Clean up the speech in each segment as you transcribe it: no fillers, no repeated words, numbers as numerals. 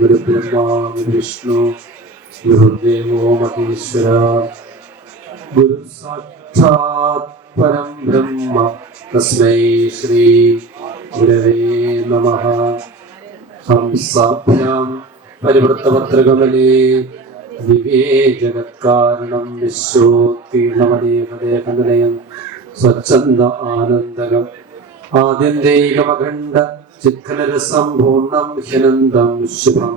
गुरुब्रह्मा गुरुविष्णु गुरुदेवो महेश्वरा गुरु साक्षात् परं ब्रह्म तस्मै श्री गुरवे नमः। हंसाभ्यां परिवृत्तपत्रकमले दिव्ये जगत्कारणं विश्वोत्तीर्णमनेकदेहनिलयं स्वच्छन्द आनन्दकम् आद्यन्तैकमखण्ड चित्कलरसम्पूर्णं ह्यनन्दं शुभं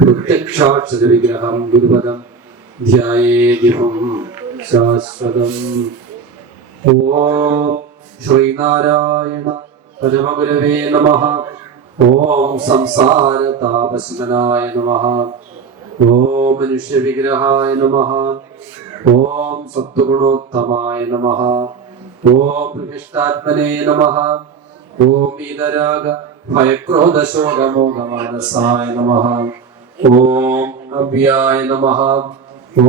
प्रत्यक्षाक्षरविग्रहं गुरुपदं ध्यायेद्विभुं शाश्वतम्। ॐ श्रीनारायण परमगुरवे नमः। ॐ संसारतापशमनाय नमः। ॐ मनुष्यविग्रहाय नमः। ॐ सत्त्वगुणोत्तमाय नमः। ॐ प्रकृष्टात्मने नमः। ॐ वीतराग भयक्रोधशोकमोहमानसाय नमः। ॐ अव्याय नमः। ॐ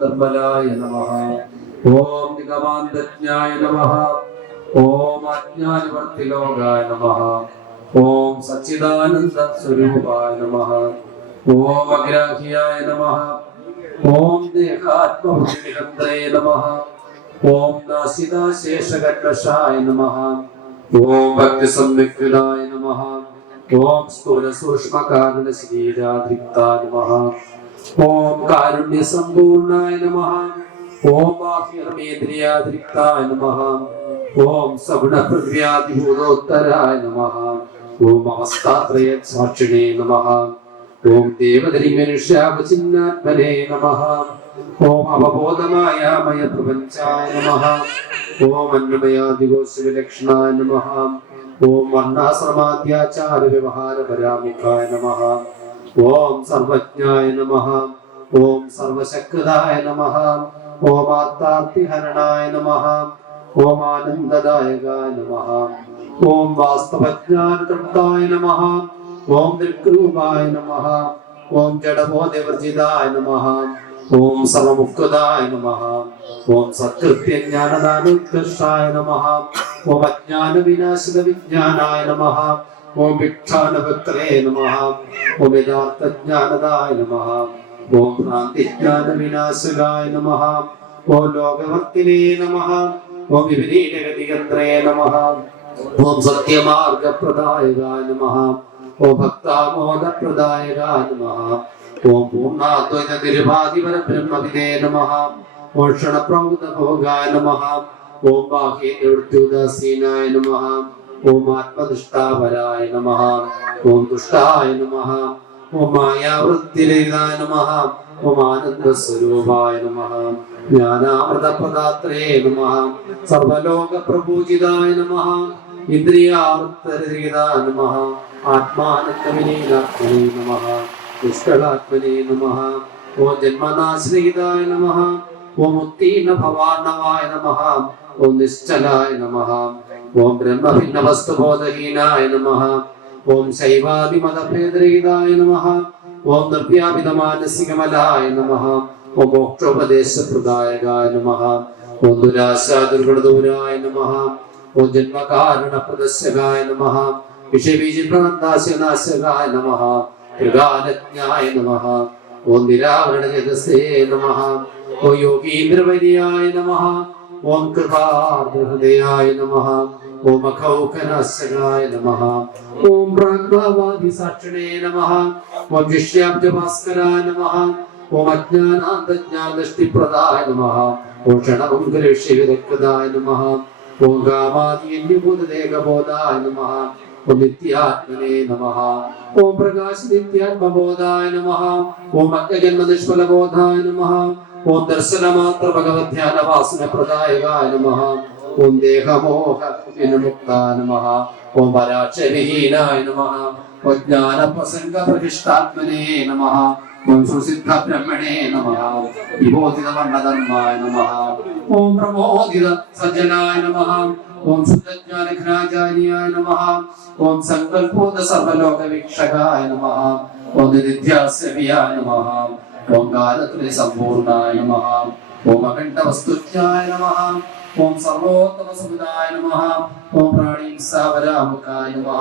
निर्मलाय नमः। ॐ निगमान्तज्ञाय नमः। ॐ अज्ञानवर्तिलोकाय नमः। ॐ सच्चिदानन्द स्वरूपाय नमः। ॐ अग्राह्याय नमः। ॐ देहात्मबुद्धिनिरन्तरे नमः। ॐ नासिकाशेषकल्मषाय नमः। ॐ भक्तिसम्यक्विदाय नमः। ॐ स्थूलसूक्ष्मकारणशरीराधिक्ताय नमः। ॐ कारुण्यसम्पूर्णाय नमः। ॐ बाह्यर्मेन्द्रियाधिक्ताय नमः। ॐ सगुणप्रव्याधिभूतोत्तराय नमः। ॐ अवस्थात्रयसाक्षिणे नमः। ॐ देवदरिमनुष्यावचिन्नात्मने नमः। ॐ अवबोधमायामय प्रपञ्चाय नमः। ॐ अन्नमयादिगोस्विलक्षणाय नमः। ॐ वर्णाश्रमाद्याचारव्यवहारपरामुखाय नमः। ॐ सर्वज्ञाय नमः। ॐ सर्वशक्तिदाय नमः। ॐ आर्तार्तिहरणाय नमः। ॐ आनन्ददायकाय नमः। ॐ वास्तवज्ञानतृप्ताय नमः। ॐ दृक्रूपाय नमः। ॐ जडबोधवर्जिताय नमः। ॐ सर्वमुक्तदाय नमः। ॐ सत्कृत्यज्ञानदानोत्कर्षाय नमः। ॐ अज्ञानविनाशितविज्ञानाय नमः। ॐ भिक्षानभक्तरे नमः। ॐ यथार्थज्ञानदाय नमः। ॐ भ्रान्तिज्ञानविनाशकाय नमः। ॐ लोकवर्तिने नमः। ॐ विपरीतगतिगन्त्रे नमः। ॐ सत्यमार्गप्रदायकाय नमः। ॐ भक्तामोदप्रदायकाय नमः। ॐ पूर्णाद्वैतनिर्भादिपरब्रह्मविदे नमः। ॐ क्षणप्रौतभोगाय नमः। ॐ बाह्यनिवृत्त्युदासीनाय नमः। ॐ आत्मदुष्टापराय नमः। ॐ दुष्टाय नमः। ॐ मायावृत्तिरहिताय नमः। ॐ आनन्दस्वरूपाय नमः। ज्ञानामृतप्रदात्रे नमः। सर्वलोकप्रपूजिताय नमः। इन्द्रियावृत्तरहिताय नमः। आत्मानन्दविलीनात्मने नमः। निष्कलात्मने नमः। ॐ जन्मनाश्रयिताय नमः। ॐ उत्तीर्णभवार्णवाय नमः। ॐ निश्चलाय नमः। ഓം ബ്രഹ്മഭിന്നവസ്തുബോധഹീനായ നമഃ. ഓം ശൈവാദിമതഭേദരഹിതായ നമഃ. ഓം നിർവ്യാപിതമാനസികമലായ നമഃ. ഓം മോക്ഷോപദേശപ്രദായകായ നമഃ. ഓം ദുരാശാദുർഗുണദൂരായ നമഃ. ഓം ജന്മകാരണപ്രദശകായ നമഃ. വിഷബീജപ്രവന്താശനാശകായ നമഃ. ത്രികാലജ്ഞായ നമഃ. ഓം നിരാവരണജഗസേ നമഃ. ഓം യോഗീന്ദ്രവര്യായ നമഃ. ഓം കൃപാർദ്രഹൃദയായ നമഃ. ഓം അഖൗകനാശകായ നമഃ. ഓം പ്രാഗ്ഭാവാദിസാക്ഷിണേ നമഃ. ഓം ജിഷ്യാബ്ജഭാസ്കരായ നമഃ. ഓം അജ്ഞാനാന്തജ്ഞാനദൃഷ്ടിപ്രദായ നമഃ. ഓം ക്ഷണഭംഗരക്ഷ്യവിരക്തദായ നമഃ. ഓം കാമാദിയന്യബോധദേഹബോധായ നമഃ. ഓം നിത്യാത്മനേ നമഃ. ഓം പ്രകാശനിത്യാത്മബോധായ നമഃ. ഓം അജ്ഞജന്മനിഷ്ഫലബോധായ നമഃ. ഓം ദർശനമാത്ര ഭഗവദ്ധ്യാനവാസനപ്രദായകായ നമഃ. ഓം ദേഹമോഹ വിമുക്തായ നമഃ. ഓം പരാക്ഷരഹീനായ നമഃ. ഓം ജ്ഞാനപ്രസംഗപ്രതിഷ്ഠാത്മനേ നമഃ. ഓം സുസിദ്ധ ബ്രഹ്മണേ നമഃ. വിബോധിതവർണ്ണധർമായ നമഃ. ഓം പ്രബോധിത സജ്ജനായ നമഃ. ഓം ശുദ്ധജ്ഞാനഘ്നാചാര്യായ നമഃ. ഓം സങ്കൽപോത സർവലോകവീക്ഷകായ നമഃ. ഓം നിത്യാസ്യവിയായ നമഃ. ഓം കാലത്രയ സമ്പൂർണായ നമഃ. ഓം അഖണ്ഡവസ്തുജ്ഞായ നമഃ. ഓം സർവോത്തമസുതായ നമഃ. ഓം പ്രാണീസാവരാമുഖായ നമഃ.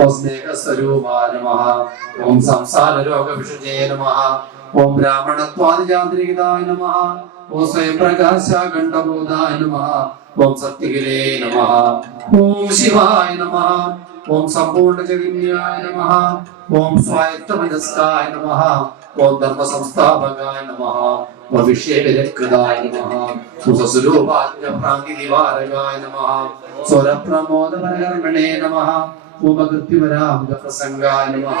ഓം സ്നേഹസ്വരൂപായ നമഃ. ഓം സംസാരരോഗവിഷജേ നമഃ. ഓം ബ്രാഹ്മണത്വാദിജാന്തരികതായ നമഃ. ഓം സ്വയം പ്രകാശാഖണ്ഡബോധായ നമഃ. ഓം സത്യഗിരേ നമഃ. ഓം ശിവായ നമഃ. ഓം സമ്പൂർണ്ണ ചൈതന്യായ നമഃ. ഓം സ്വായത്തമനസ്കായ നമഃ. ഓം ധർമ്മ സംസ്ഥാപകായ നമഃ. ഓം വിഷയവിരകൃതായ നമഃ. ഓം സ്വസ്വരൂപാജ്ഞപ്രാന്തിനിവാരകായ നമഃ. സ്വരപ്രമോദപരകർമ്മണേ നമഃ. ഓം അകൃത്യവരാമുഖപ്രസംഗായ നമഃ.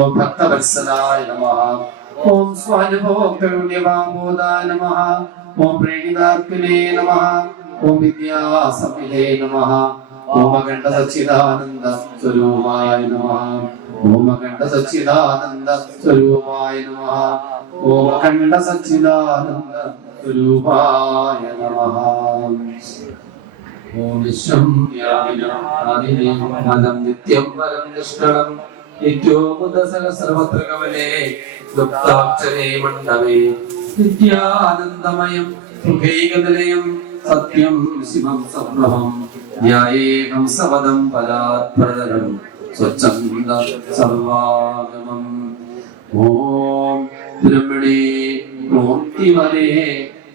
ഓം ഭക്തവത്സലായ നമഃ. ഓം സ്വാനുഭവോക്തഗുണ്യവാമോദായ നമഃ. ഓം പ്രീണിതാർപ്പിനേ നമഃ. ഓം വിദ്യാസമിലേ നമഃ. ഓം അഖണ്ഡ സച്ചിദാനന്ദ സ്വരൂപായ നമഃ. ഓം അഖണ്ഡ സച്ചിദാനന്ദ സ്വരൂപായ നമഃ. ഓം അഖണ്ഡ സച്ചിദാനന്ദ സ്വരൂപായ നമഃ. ഓം വിശ്വം വ്യാപിനം നിത്യം വരം നിഷ്കളം നിത്യോമുദസഹസ്രവത്ര കമലേ ഗുപ്താക്ഷരേ മണ്ഡപേ നിത്യാനന്ദമയം സുഖൈകനിലയം സത്യം ശിവം സംഭവം ധ്യായേഹം സവദം പരാത്പരം സ്വച്ഛന്ദ സർവാഗമം. ഓം ബ്രഹ്മണേ മൂർത്തിമലേ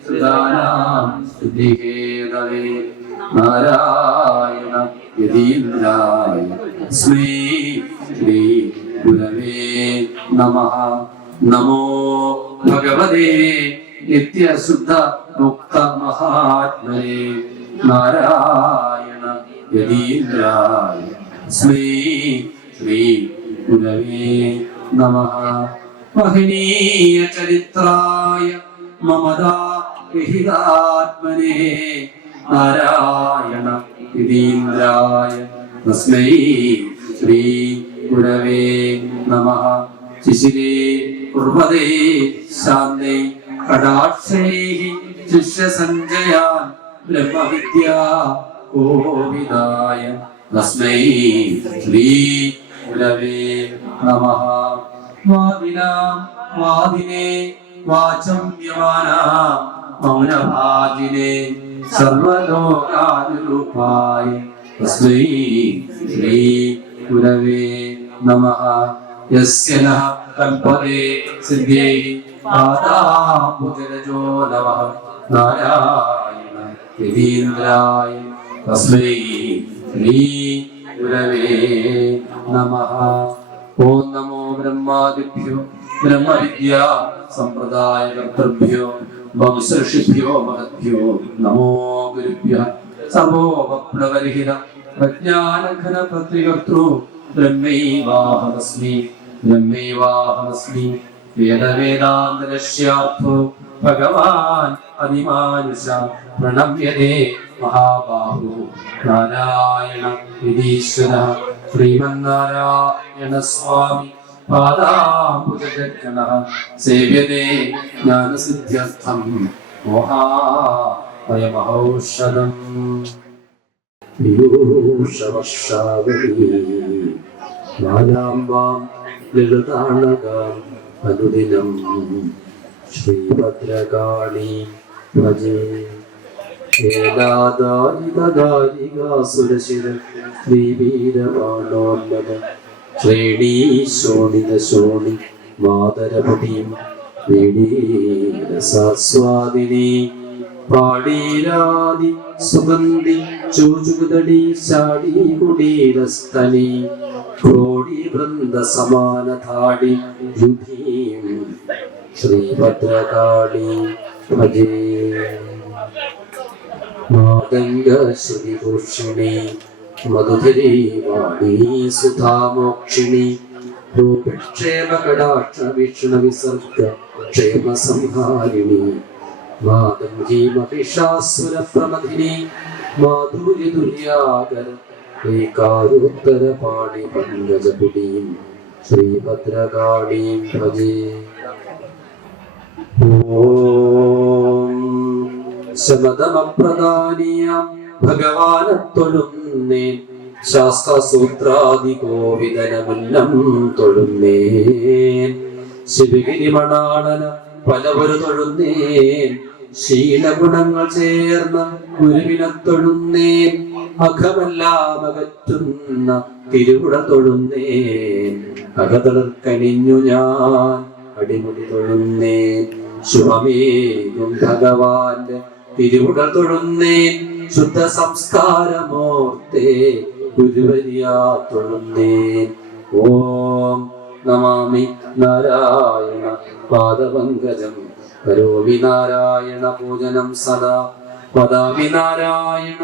സുദാനാം സിദ്ധിഹേതവേ നാരായണ യതീന്ദ്രായ സ്മൈ ശ്രീ ഗുരവേ നമഃ. നമോ ഭഗവതേ നിത്യശുദ്ധ മുക്ത മഹാത്മനേ നാരായണ യതീന്ദ്രായ സ്മൈ ശ്രീ ഗുരവേ നമഃ. മഹനീയ ചരിത്രായ മമതാ വിഹിതാത്മനേ നാരായണ യതീന്ദ്രായ തസ്മൈ ശ്രീ ഗുരവേ നമഃ. ശിശിരേ കുർവതേ ശാന്തേ കടാക്ഷൈഃ ശിഷ്യസഞ്ജയാൻ ബ്രഹ്മവിദ്യാ കോവിദായ തസ്മൈ ശ്രീ ഗുരവേ നമഃ. വാദിനാം വാദിനേ വാചം യമാനാം മൗനഭാജിനേ സർവലോകാനുരൂപായ തസ്മൈ ശ്രീ ഗുരവേ നമഃ. യസ്യ നഃ കൽപതേ സിദ്ധ്യൈ പാദാംബുജരജോ നമഃ നാരായണ യതീന്ദ്രായ തസ്മൈ ശ്രീ ഗുരവേ നമഃ. ഓം നമോ ബ്രഹ്മാദിഭ്യോ ബ്രഹ്മവിദ്യാ സമ്പ്രദായകർത്തൃഭ്യോ വംശഋഷിഭ്യോ മഹദ്ഭ്യോ നമോ ഗുരുഭ്യഃ. സർവോപപ്ലവരഹിത പ്രജ്ഞാനഘന പ്രതികർത്തൃ ബ്രഹ്മൈവാഹമസ്മി ബ്രഹ്മൈവാഹമസ്മി. വേദവേദാന്തരക്ഷ്യാർത്ഥോ ഭഗവാൻ അതിമാനുഷ പ്രണമ്യതേ മഹാബാഹു നാരായണ യതീശ്വരഃ ശ്രീമന്നാരായണ സ്വാമി പാദാംബുജഗണഃ സേവ്യതേ ജ്ഞാനസിദ്ധ്യർത്ഥം മോഹാഭയമഹൗഷധം. പീയൂഷവർഷാവലി ബാലാംബാം ലളിതാണകാം അനുദിനം ശ്രീഭദ്രകാളീ ഭജേ ഏലാദാരികാസുരശിര ശ്രീവീരവാണോന്നത ശ്രേണീ ശോണിത ശോണി മാതരപതിയും വീടീരസാസ്വാദിനി പാടീരാദി സുഗന്ധി ചൂചുകുതടി ചാടി കുടീരസ്ഥനി ക്രോഡി വൃന്ദ സമാനധാടി യുധീം ശ്രീഭദ്രകാളീ ഭജേ മാതംഗ ശ്രീഭൂഷിണി മധുധരീ വാണീ സുധാമോക്ഷിണി രൂപക്ഷേമ കടാക്ഷ വീക്ഷണ വിസർഗ ക്ഷേമ സംഹാരിണി മാതംഗീ മഹിഷാസുര പ്രമഥിനി മാധുര്യ ദുര്യാകര ഏകാരോത്തര പാണി പങ്കജപുടീം ശ്രീഭദ്രകാളീം ഭജേ. ഓം ശമതമപ്രദാനീയം ഭഗവാനത്തൊഴുന്നേൻ ശാസ്ത്രസൂത്രാദികോവിദനമുന്നം തൊഴുന്നേൻ ശിവഗിരിമണാളന പലവരു തൊഴുന്നേൻ ശീലഗുണങ്ങൾ ചേർന്ന ഗുരുവിനെ തൊഴുന്നേൻ അഖമെല്ലാം അകറ്റുന്ന തിരുവുട തൊഴുന്നേൻ അകതളർക്കണിഞ്ഞു ഞാൻ അടിമുടി തൊഴുന്നേൻ ശുഭമേകും ഭഗവാന്റെ തിരുവുടൽ തൊഴുന്നേൻ ശുദ്ധ സംസ്കാരമോർത്തേ ഗുരുവര്യാ തൊഴുന്നേൻ. ഓം നമാമി നാരായണ പാദപങ്കജം കരോമി നാരായണ പൂജനം സദാ വദാമി നാരായണ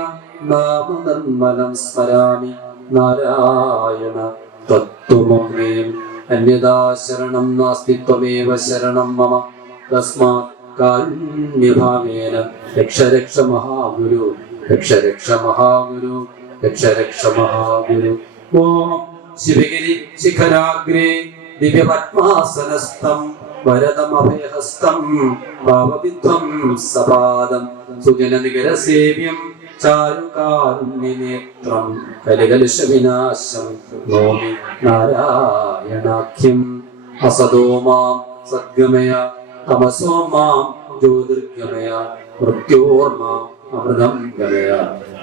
നാമനിർമ്മലം സ്മരാമി നാരായണ തത്വമൗനേയം അന്യദാ ശരണം നാസ്തി ത്വമേവ ശരണം മമ തസ്മാത് കാരുണ്യഭാവേന രക്ഷ രക്ഷ മഹാഗുരു രക്ഷ രക്ഷ മഹാഗുരു രക്ഷ രക്ഷ മഹാഗുരു. ഓം ശിവഗിരി ശിഖരാഗ്രേ ദിവ്യപത്മാസനസ്ഥം വരദമഭയഹസ്തം പാവവിധ്വം സപാദം സുജനനികരസേവ്യം ചാരുകാരുണ്യനേത്രം കലികലുഷവിനാശം നോമി നാരായണാഖ്യം. അസതോ മാം സദ്ഗമയ തമസോ മാം ജ്യോതിർഗമയ മൃത്യോർമാം അമൃതം ഗമയ.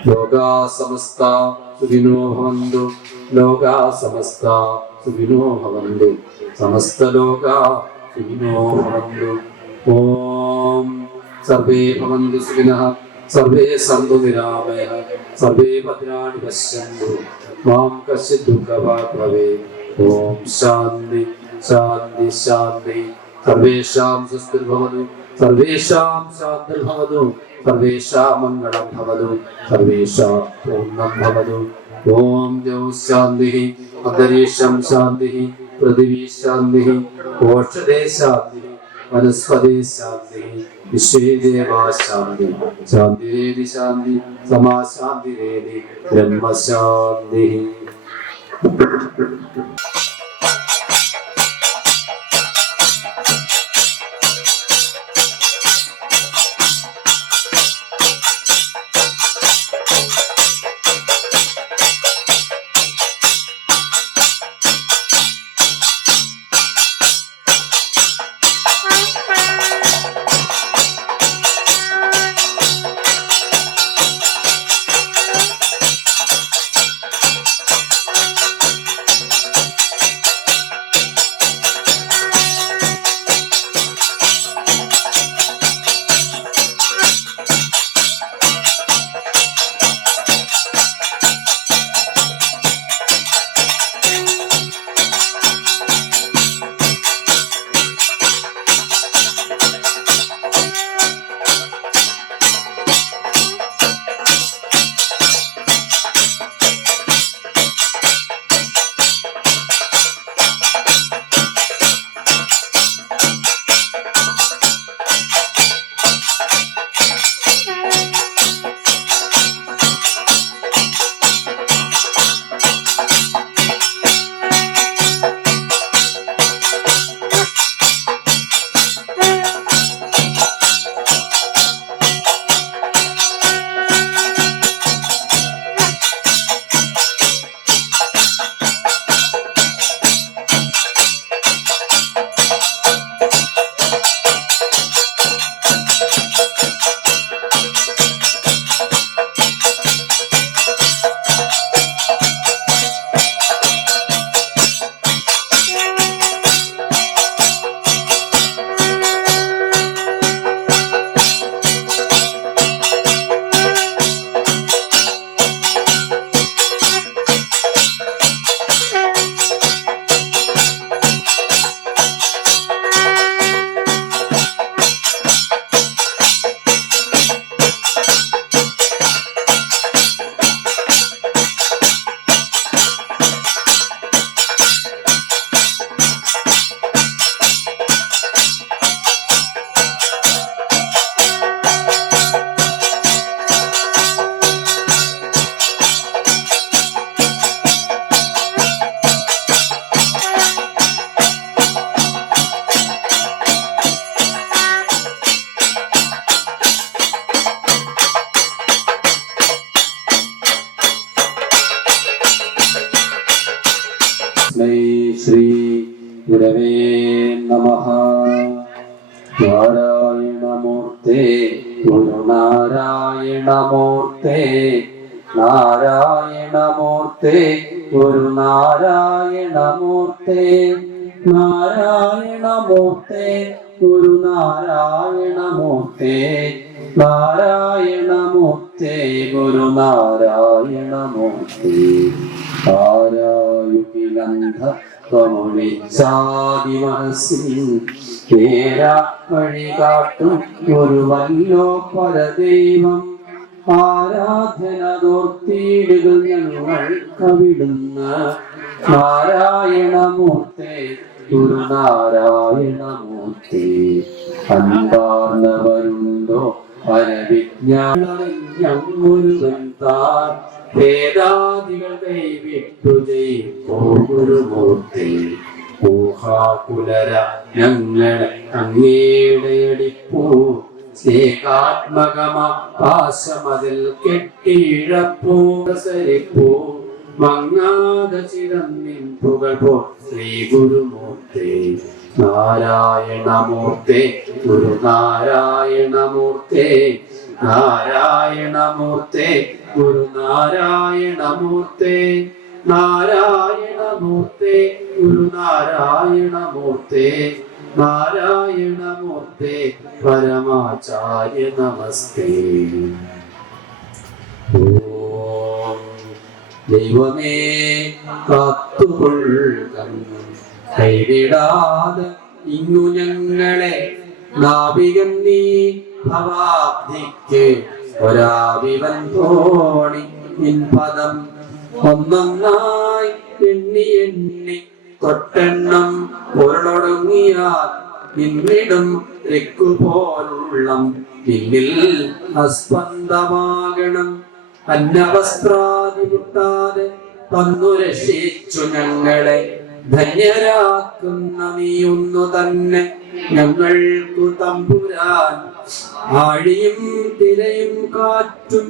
ലോകാ സമസ്താ സുഖിനോ ഭവന്തു ലോകാ സമസ്താ സുഖിനോ ഭവന്തു സമസ്ത ലോകാ സുഖിനോ ഭവന്തു. ഓം സർവേ ഭവന്തു സുഖിനഃ സർവേ സന്തു നിരാമയഃ സർവേ ഭദ്രാണി പശ്യന്തു മാം കശ്ചിത് ദുഃഖഭാഗ് ഭവേത്. ഓം ശാന്തി ശാന്തി ശാന്തി. സർവേഷാം സ്വസ്തിർഭവതു സർവേഷാം ശാന്തിർഭവതു സർവേഷാം മംഗളം ഭവതു സർവേഷാം പൂർണ്ണം ഭവതു. ഓം ദ്യൗ ശാന്തി അന്തരീക്ഷം ശാന്തി പൃഥിവീ ശാന്തി ഓഷധേ ശാന്തി വനസ്പതേ ശാന്തി വിശ്വേ ദേവാ ശാന്തി ശാന്തിരേതി ശാന്തി സമാ ശാന്തിരേതി ബ്രഹ്മശാന്തി. തസ്മൈ ശ്രീ ഗുരവേ നമഃ. നാരായണമൂർത്തേ ഗുരുനാരായണമൂർത്തേ നാരായണമൂർത്തേ ഗുരുനാരായണമൂർത്തേ നാരായണമൂർത്തേ ഗുരുനാരായണമൂർത്തേ നാരായണമൂർത്തേ ഗുരുനാരായണമൂർത്തേ. ആരായുകിലന്ധ ത്വമൊഴിച്ചാദിമഹസിൻ പേരാ വഴി കാട്ടും ഗുരുവല്ലോ പരദൈവം. ആരാധനതോർത്തിയിടുകൾ ഞങ്ങൾ കവിടുന്ന് നാരായണമൂർത്തേ ഗുരുനാരായണമൂർത്തേ. അൻപാർന്നവരുണ്ടോ പരവിജ്ഞാനൊരുവൻ താൻ വേദാദികൾ കൈവിട്ടു ജയിപ്പോ ഗുരുമൂർത്തേ. ഊഹാകുലര ഞങ്ങളെ അങ്ങയുടെ അടിപ്പൂ സ്നേഹാത്മകമാശമതിൽ കെട്ടിയിഴപ്പൂ സരിപ്പൂ മങ്ങാത ചിരം നിൻ പുകൾ പോ ശ്രീ ഗുരുമൂർത്തേ. നാരായണമൂർത്തേ ഗുരുനാരായണമൂർത്തേ നാരായണമൂർത്തേ ഗുരുനാരായണമൂർത്തേ നാരായണമൂർത്തേ ഗുരുനാരായണമൂർത്തേ നാരായണമൂർത്തേ പരമാചാര്യ നമസ്തേ. ഓം ദൈവമേ കാത്തുകൊള്ളുക കൈവിടാതെ ഇങ്ങു ഞങ്ങളെ നാവികൻ നീ ഭവാബ്ധിക്ക് ഒരാവിവൻ തോണി നിൻ പദം ഒന്നൊന്നായി എണ്ണി എണ്ണി തൊട്ടെണ്ണം പൊരുളൊടുങ്ങിയാൽ നിന്നിടും രക്കുപോലുള്ളം നിന്നിൽ അസ്പന്ദമാകണം. അന്നവസ്ത്രാദി മുട്ടാതെ തന്നു രക്ഷിച്ചു ഞങ്ങളെ ധന്യരാക്കുന്ന നീയൊന്നു തന്നെ ഞങ്ങൾക്കു തമ്പുരാൻ. ആഴിയും തിരയും കാറ്റും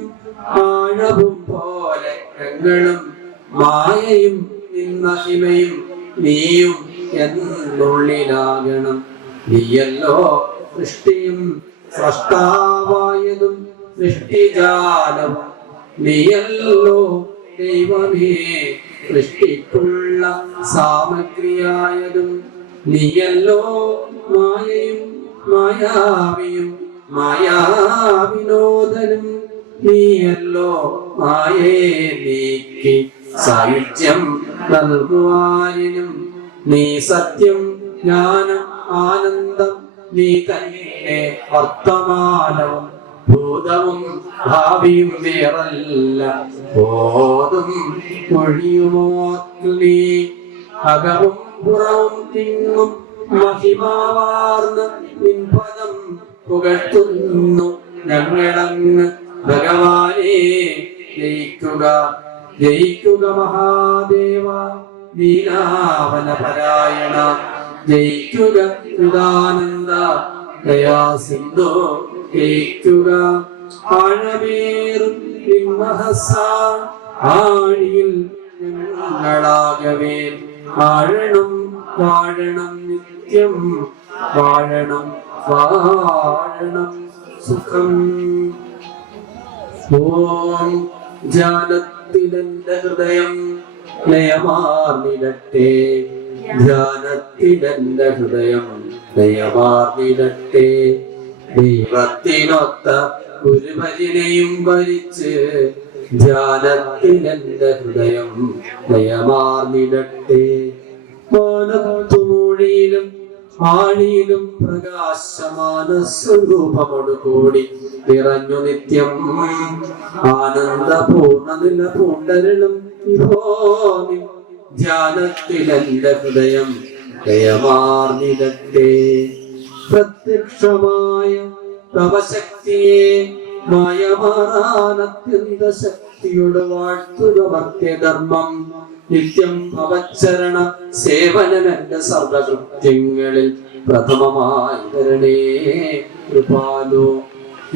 ആഴവും പോലെ ഞങ്ങളും മായയും നിന്നഹിമയും നീയും എന്നുള്ളിലാകണം. നീയല്ലോ സൃഷ്ടിയും സ്രഷ്ടാവായതും സൃഷ്ടിജാലവും നീയല്ലോ ദൈവമേ സൃഷ്ടിക്കുള്ള സാമഗ്രിയായതും നീയല്ലോ മായയും മായാവിയും മായാവിനോദനും നീയല്ലോ മായയെ നീക്കി സായുജ്യം നൽകുവാനും. നീ സത്യം ജ്ഞാനം ആനന്ദം നീ തന്നെ വർത്തമാനവും ഭൂതവും ഭാവിയും വേറല്ല ബോധം മൊഴിയുമോർക്കു നീ. അകവും പുറവും തിങ്ങും മഹിമാവാർന്ന് നിൻപദം പുകഴ്ത്തുന്നു ഞങ്ങളങ്ങ് ഭഗവാനെ. ജയിക്കുക ജയിക്കുക മഹാദേവ ദീനാവന പരായണ. ജയിക്കുക കൃതാനന്ദ ദയാസിന്ധോ. ജയിക്കുക ആഴമേറും നിൻമഹസ. ആഴിയിൽ ഞങ്ങളാകവേ ആഴണം വാഴണം നിത്യം വാഴണം വാഴണം സുഖം. ഓം ധ്യാനത്തിലെന്റെ ഹൃദയം ലയമാർന്നിടട്ടെ. ധ്യാനത്തിലെന്റെ ഹൃദയം ലയമാർന്നിടട്ടെ. ദൈവത്തിനൊത്ത ഒരു ഭജനയും ഭരിച്ച് ധ്യാനത്തിലെന്റെ ഹൃദയം ലയമാർന്നിടട്ടെ. മാനത്തുമൂഴിയിലും ആഴിയിലും പ്രകാശമാന സ്വരൂപമോട് കൂടി നിറഞ്ഞു നിത്യം ആനന്ദപൂർണ്ണ നില പൂണ്ടരളും വിഭോമി. ധ്യാനത്തിലെന്റെ ഹൃദയം ദയമാർന്നിടട്ടെ. പ്രത്യക്ഷമായ തവശക്തിയെ മായമാറാനത്യന്ത ശക്തിയോട് വാഴ്ത്തുക ഭക്തിധർമ്മം. നിത്യം ഭവച്ചരണ സേവനമെന്റെ സർവകൃത്യങ്ങളിൽ പ്രഥമമായി തരണേ കൃപാലോ.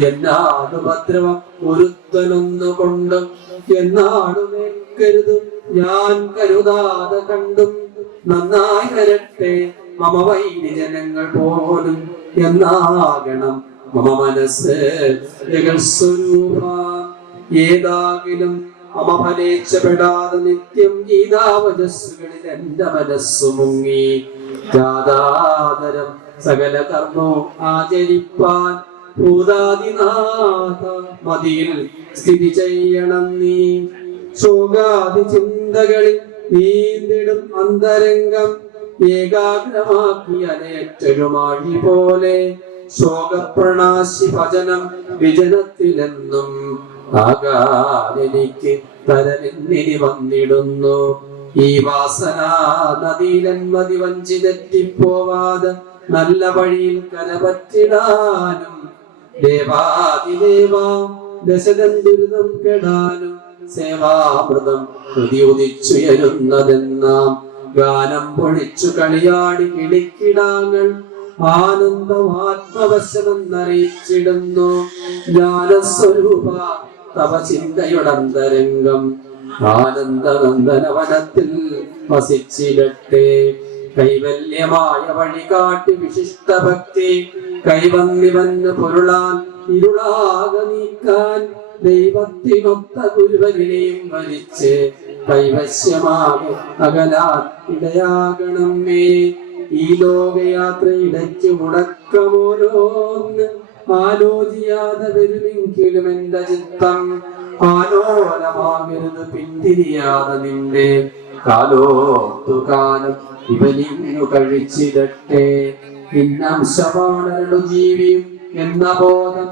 എന്നാട് ഭദ്രവം ഒരുത്തനൊന്നുകൊണ്ടും എന്നാട് മേൽക്കരുതും ഞാൻ കരുതാതെ കണ്ടും നന്നായി വരട്ടെ മമ വൈരിജനങ്ങൾ പോലും എന്നാകണം മമ മനസ്സ് ജഗത്സ്വരൂപ. ഏതാകിലും മമ ഫലേച്ഛപ്പെടാതെ നിത്യം ഗീതാവചസ്സുകളിൽ എന്റെ മനസ്സു മുങ്ങി ജാതാതരം സകല കർമ്മവും ആചരിപ്പാൻ ഭൂതാദിനാഥ മതിയിൽ സ്ഥിതി ചെയ്യണം നീ. ശോകാദി ചിന്തകളിൽ നീന്തിടും അന്തരംഗം ഏകാഗ്രമാക്കി അനേറ്റൊരുമാഴി പോലെ ശോകപ്രണാശി ഭജനം വിജനത്തിലെന്നും ആകാലെനിക്ക് തരനിന്നിനി വന്നിടുന്നു. ഈ വാസന നദീലന്മതി വഞ്ചി തെറ്റിപ്പോവാതെ നല്ല വഴിയിൽ കരപറ്റിടാനും ദേവാദിദേവ ദശരൻ ദുരിതം കെടാനും സേവാമൃതം ഹൃദി ഉദിച്ചുയരുന്നതെന്നാം ഗാനം പൊഴിച്ചു കളിയാടി കിളിക്കിടാങ്ങൾ ആനന്ദമാത്മവശമെന്നറിയിച്ചിടുന്നു. ജ്ഞാനസ്വരൂപ തവ ചിന്തയുടന്തരംഗം ആനന്ദനന്ദനവനത്തിൽ വസിച്ചിടട്ടെ. കൈവല്യമായ വഴി കാട്ടി വിശിഷ്ട ഭക്തി കൈവന്നിവന്ന് പൊരുളാൻ ഇരുളാക നീക്കാൻ ദൈവത്തിനൊത്ത ഗുരുവനെയും വരിച്ച് കൈവശ്യമാകെ അകലാൻ ഇടയാകണമേ. ഈ ലോകയാത്രയിടയ്ക്ക് മുടക്കമോരോന്ന് ആലോചിയാതെ വരുമെങ്കിലും എന്റെ ചിത്തം ആലോലമാകരുത് പിന്തിരിയാതെ നിന്റെ കാലോത്തുകാലം ഇവനിങ്ങു കഴിച്ചിടട്ടെ. ഇന്നംശമാണു ജീവിയും എന്ന ബോധം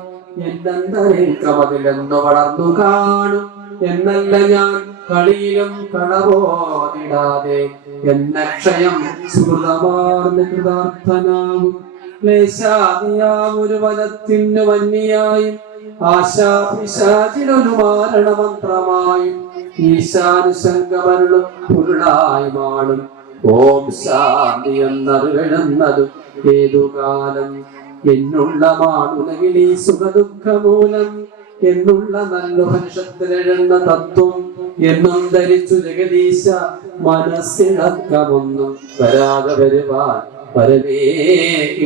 എന്നന്തരേക്കമതിലെന്നു വളർന്നു കാണും എന്നല്ല ഞാൻ കളിയിലും കളവോതിടാതെ എന്നക്ഷയം സുഹൃതമാർന്ന് കൃതാർത്ഥനാകും. ക്ലേശാദിയാമൊരു വനത്തിനു വന്യായും ആശാപിശാചിനൊരു മാരണമന്ത്രമായും ഈശാനുശങ്കമരുളും പൊരുളായി മാളും. ഓം ശാന്തി എന്നറിവെഴുന്നതും ഏതുകാലം എന്നുള്ള മാണുലകിലീ സുഖദുഃഖമൂലം എന്നുള്ള നല്ലുപനിഷത്തിലെഴുന്ന തത്വം എന്നും ധരിച്ചു ജഗദീശ മനസ്സിളക്കമൊന്നും വരാതെ വരുവാൻ വരവേ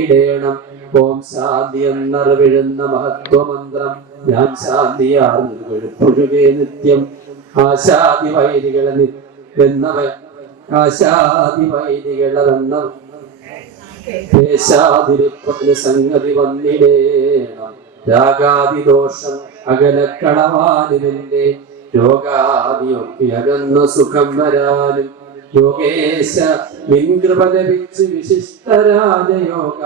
ഇടേണം. ഓം ശാന്തി എന്നറിവിഴുന്ന മഹത്വമന്ത്രം ഞാൻ ശാന്തിയാർന്നൊഴുകെ നിത്യം ആശാദി വൈരികളെ ആശാദി വൈരികളെന്ന സംഗതി വന്നിടേണം. രാഗാദിദോഷം അകലക്കളവാനിവന്റെ രോഗാദിയൊക്കെ അകന്ന സുഖം വരാനും യോഗേശ നിൻകൃപ ലഭിച്ച് വിശിഷ്ടരാജയോഗ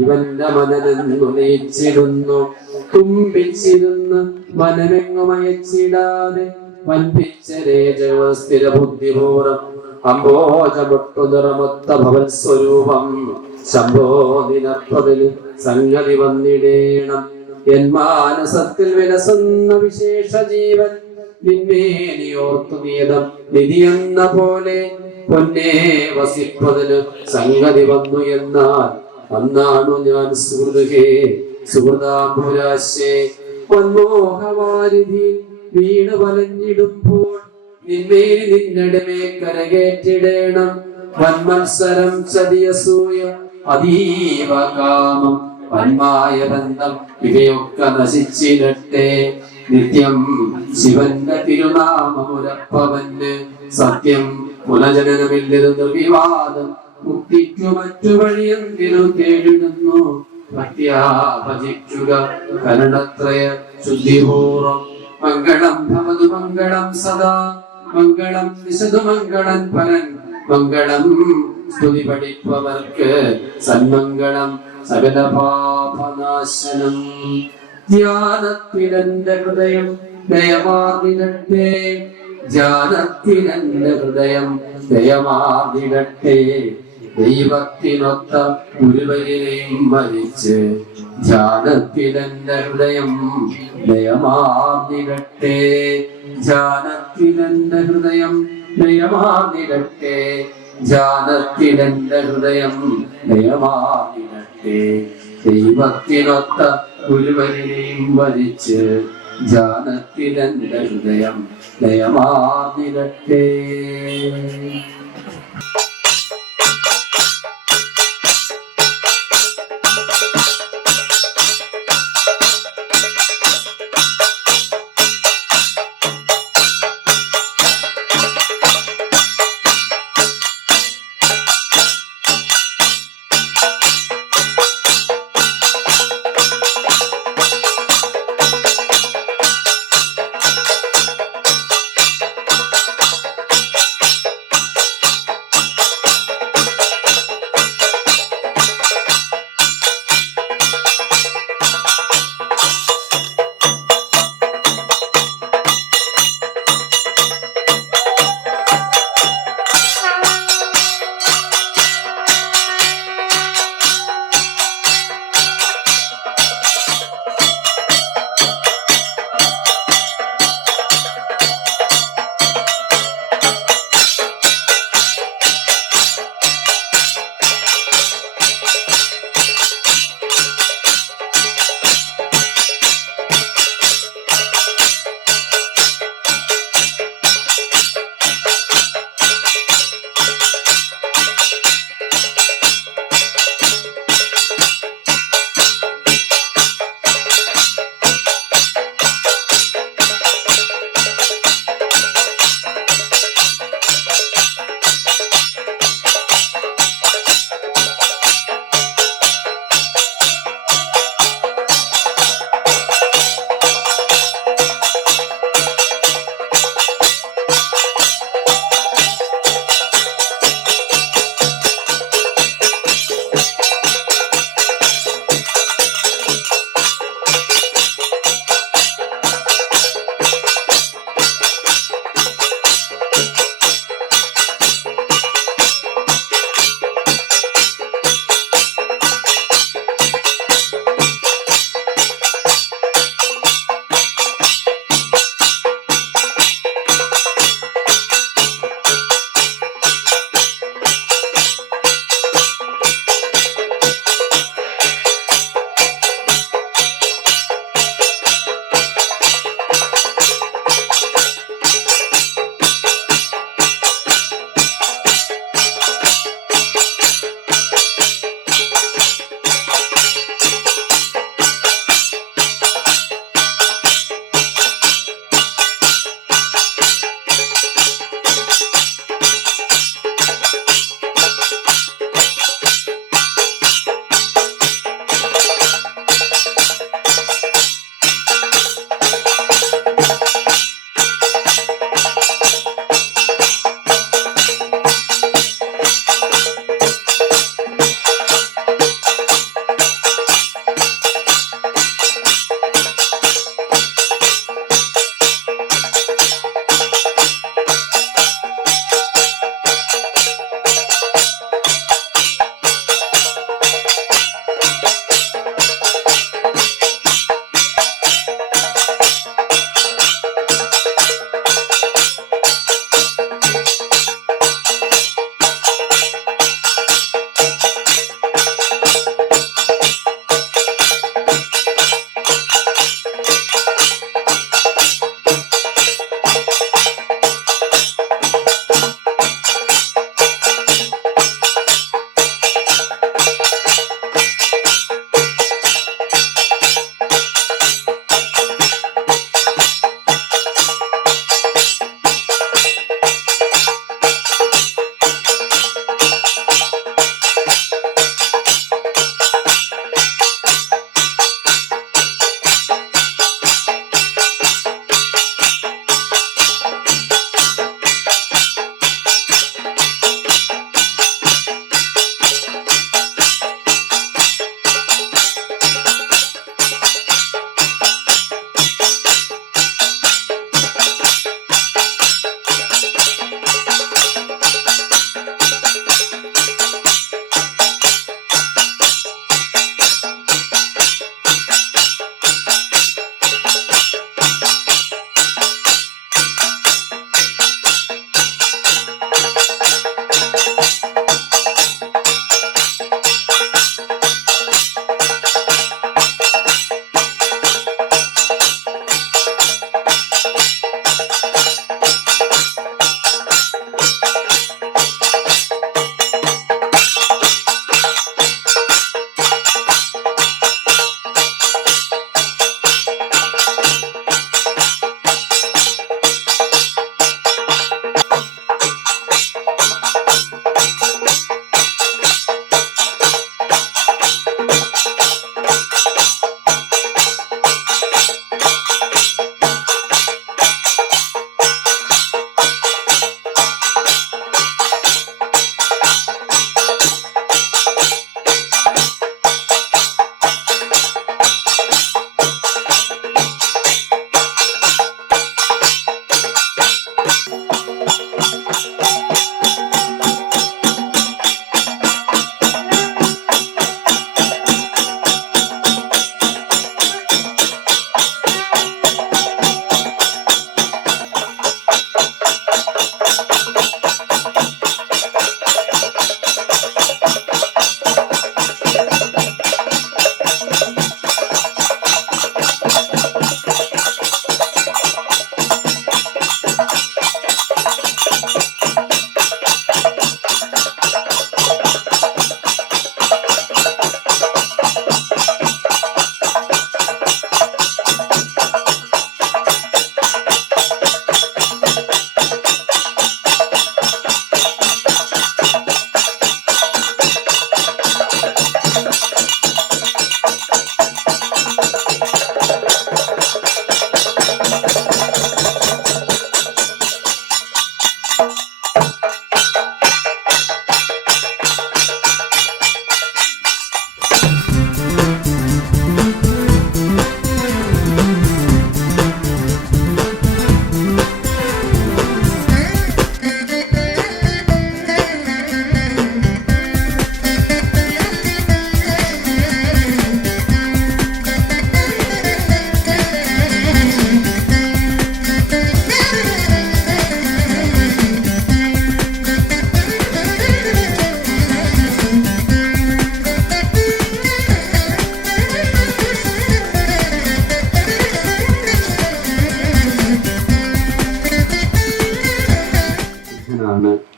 ഇവന്റെ മനനെന്നു നയിച്ചിടുന്നു. തുമ്പിച്ചിരുന്ന് മനമെങ്ങുമയച്ചിടാതെ വൻപിച്ച രേജവ സ്ഥിര ബുദ്ധിപൂർവം അംബോജമൊട്ടു നിറമൊത്ത ഭവൻ സ്വരൂപം ശംഭോ നിനപ്പതിന് സംഗതി വന്നിടേണം. എൻ മാനസത്തിൽ വിലസുന്ന വിശേഷ ജീവൻ നിന്മേനിയോർത്തു നിയതം നിധിയെന്ന പോലെ പൊന്നേ വസിപ്പതിന് സംഗതി വന്നു എന്നാൽ അന്നാണു ഞാൻ സുഹൃദേ സുഹൃദാംബുരാശേ പൊന്മോഹവാരിധി വീണ് വലഞ്ഞിടുമ്പോൾ നിന്മേനി നിന്നടമേ കരകേറ്റിടേണം. വന്മത്സരം ചതിയസൂയ അതീവ കാമം വന്മായ ബന്ധം ഇവയൊക്കെ നശിച്ചിടട്ടെ. നിത്യം ശിവന്റെ തിരുനാമമുരപ്പവന് സത്യം പുനജനനമില്ലത് നിർവിവാദം മുക്തിക്കു മറ്റു വഴിയെങ്കിലും തേടിടുന്നു. ഭക്തിയാ ഭജിക്കുക കരുണത്രയ ശുദ്ധിപൂർവം. മംഗളം ഭവതു മംഗളം സദാ മംഗളം വിശദു മംഗളം പരൻ മംഗളം സ്തുതി പഠിപ്പവർക്ക് സന്മംഗളം സകല പാപനാശനം. ധ്യാനത്തിലെന്റെ ഹൃദയം ദയമാർന്നിടട്ടെ. ധ്യാനത്തിലെന്റെ ഹൃദയം ദയമാർന്നിടട്ടെ. ദൈവത്തിനൊത്ത ഗുരുവരെയും മരിച്ച് ധ്യാനത്തിലെന്റെ ഹൃദയം ദയമാർന്നിടട്ടെ. ധ്യാനത്തിലെന്റെ ഹൃദയം ദയമാർന്നിടട്ടെ. ധ്യാനത്തിലെന്റെ ഹൃദയം ദയമാർന്നിടട്ടെ. ദൈവത്തിനൊത്ത ഗുരുവരെയും വരിച്ച് ധ്യാനത്തിലെന്റെ ഹൃദയം ദയമാർന്നിടട്ടെ.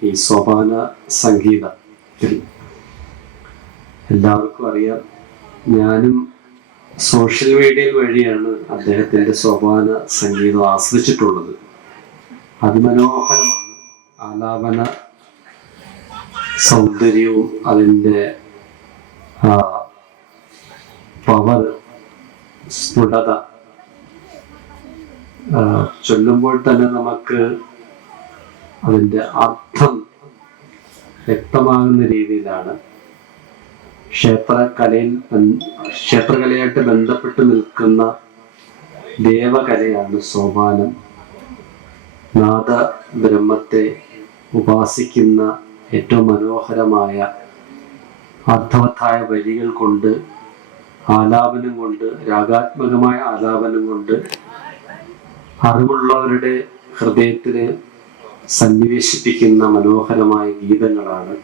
ഈ സോപാന സംഗീതത്തിൽ. എല്ലാവർക്കും അറിയാം, ഞാനും സോഷ്യൽ മീഡിയ വഴിയാണ് അദ്ദേഹത്തിൻ്റെ സോപാന സംഗീതം ആസ്വദിച്ചിട്ടുള്ളത്. അതിമനോഹരമാണ്. ആലാപന സൗന്ദര്യവും അതിൻ്റെ പവർ, സ്ഫുടത ചൊല്ലുമ്പോൾ തന്നെ നമുക്ക് അതിൻ്റെ അർത്ഥം വ്യക്തമാകുന്ന രീതിയിലാണ്. ക്ഷേത്രകലയായിട്ട് ബന്ധപ്പെട്ട് നിൽക്കുന്ന ദേവകലയാണ് സോപാനം. നാദബ്രഹ്മത്തെ ഉപാസിക്കുന്ന ഏറ്റവും മനോഹരമായ അർത്ഥവത്തായ വരികൾ കൊണ്ട്, ആലാപനം കൊണ്ട്, രാഗാത്മകമായ ആലാപനം കൊണ്ട് അറിവുള്ളവരുടെ ഹൃദയത്തിന് സന്നിവേശിപ്പിക്കുന്ന മനോഹരമായ ഗീതങ്ങളാണ്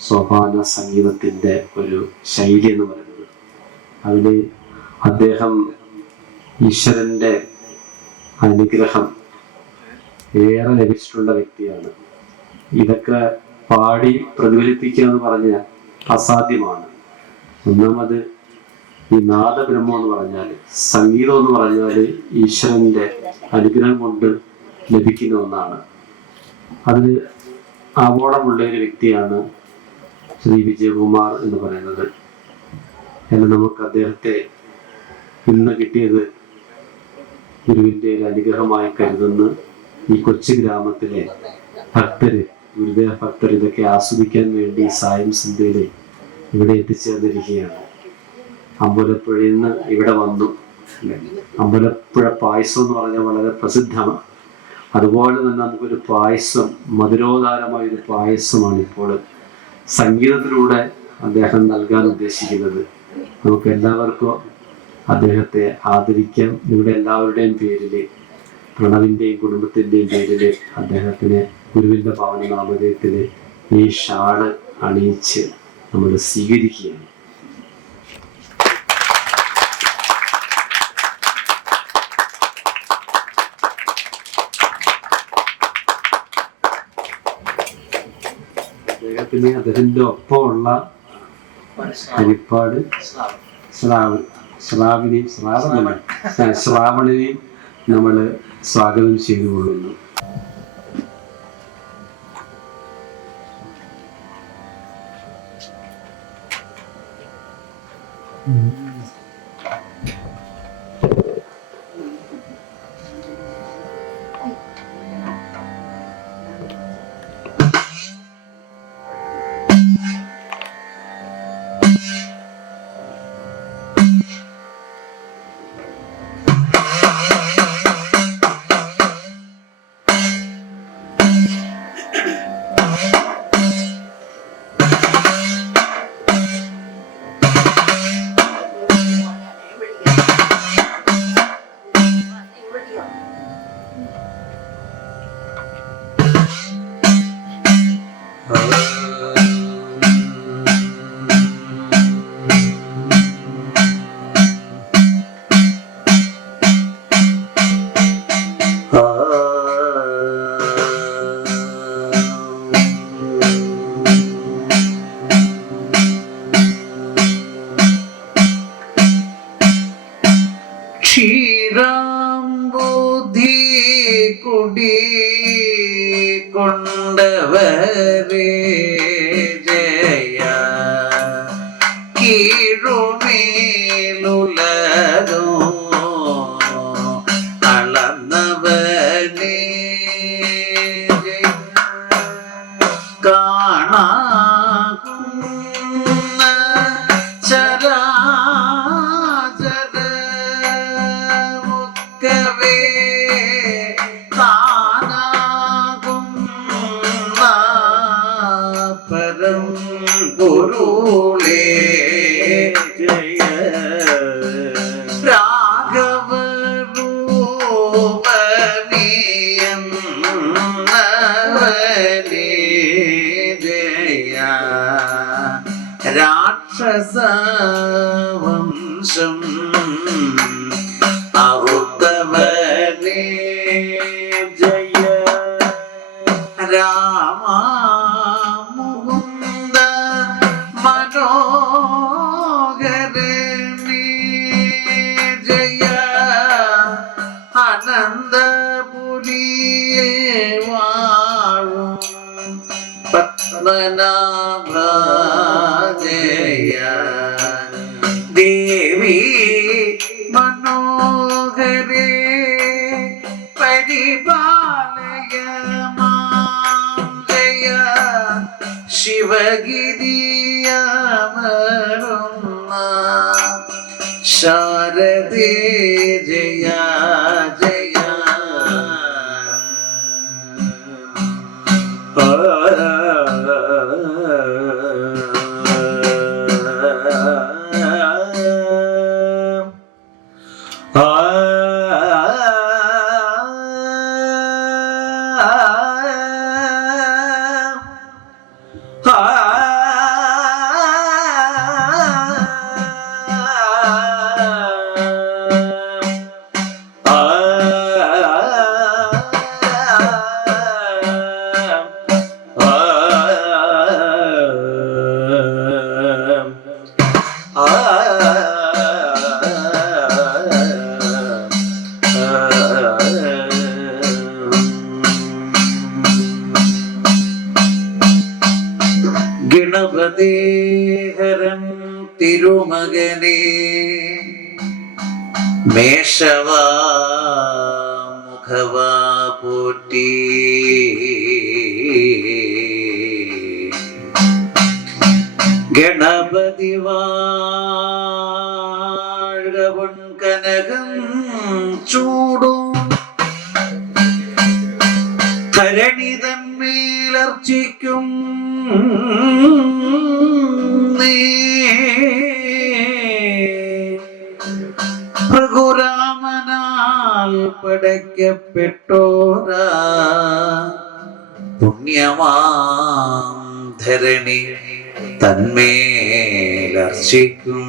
സോപാന സംഗീതത്തിൻ്റെ ഒരു ശൈലി എന്ന് പറയുന്നത്. അതിൽ അദ്ദേഹം ഈശ്വരൻ്റെ അനുഗ്രഹം ഏറെ ലഭിച്ചിട്ടുള്ള വ്യക്തിയാണ്. ഇതൊക്കെ പാടി പ്രതിഫലിപ്പിക്കുക എന്ന് പറഞ്ഞാൽ അസാധ്യമാണ്. ഒന്നാമത് ഈ നാദബ്രഹ്മം എന്ന് പറഞ്ഞാൽ, സംഗീതം എന്ന് പറഞ്ഞാൽ ഈശ്വരൻ്റെ അനുഗ്രഹം കൊണ്ട് ലഭിക്കുന്ന ഒന്നാണ്. അതിൽ ആവോളമുള്ള ഒരു വ്യക്തിയാണ് ശ്രീ വിജയകുമാർ എന്ന് പറയുന്നത്. എന്നാൽ നമുക്ക് അദ്ദേഹത്തെ ഇന്ന് കിട്ടിയത് ഗുരുവിൻ്റെ ഒരു അനുഗ്രഹമായി കരുതുന്ന ഈ കൊച്ചു ഗ്രാമത്തിലെ ഭക്തര്, ഗുരുദേവ ഭക്തർ ഇതൊക്കെ ആസ്വദിക്കാൻ വേണ്ടി സായം സന്ധ്യയിൽ ഇവിടെ എത്തിച്ചേർന്നിരിക്കുകയാണ്. അമ്പലപ്പുഴയിൽ നിന്ന് ഇവിടെ വന്നു. അമ്പലപ്പുഴ പായസം എന്ന് പറഞ്ഞാൽ വളരെ പ്രസിദ്ധമാണ്. അതുപോലെ തന്നെ നമുക്കൊരു പായസം, മധുരോദാരമായൊരു പായസമാണ് ഇപ്പോൾ സംഗീതത്തിലൂടെ അദ്ദേഹം നൽകാൻ ഉദ്ദേശിക്കുന്നത്. നമുക്ക് എല്ലാവർക്കും അദ്ദേഹത്തെ ആദരിക്കാം. നിങ്ങളുടെ എല്ലാവരുടെയും പേരിൽ, പ്രണവിൻ്റെയും കുടുംബത്തിൻ്റെയും പേരിൽ അദ്ദേഹത്തിന് ഗുരുവിൻ്റെ പാവനനാമധേയത്തിൽ ഈ ഷാള് അണിയിച്ച് നമ്മൾ സ്വീകരിക്കുകയാണ്. അദ്ദേഹത്തിന് അദ്ദേഹത്തിൻ്റെ ഒപ്പമുള്ള ഹരിപ്പാട് ശ്രാവണിനെയും നമ്മൾ സ്വാഗതം ചെയ്തുകൊള്ളുന്നു. കൊണ്ടവരേ ജയ കീഴുമേലുലകോ അളന്നവനേ കാണാകുന്ന ചരാചരമൊക്കവേ പരം ഗുരുളേ ജയ രാഘവരൂപനീയന്നവനേ ജയ രാക്ഷസവംശം അറുത്തവനേ ജയ രാമ പത്മനാഭ ജയ ദേവി മനോഹരേ പരിപാലയ മാം ജയ ശിവഗിരിയമരുന്ന ശാരദേ ജയ ജയ ഗണപതിഹരൻ തിരുമകനെ മേഷവാ മുഖവാ പോറ്റി ഗണപതി വാഴവൻ കനകം ചൂടും ധരണി തന്മേലർച്ചിക്കും പ്രഘുരാമനാൽ പടയ്ക്കപ്പെട്ടോരാ പുണ്യമാം ധരണി തന്മേലർച്ചിക്കും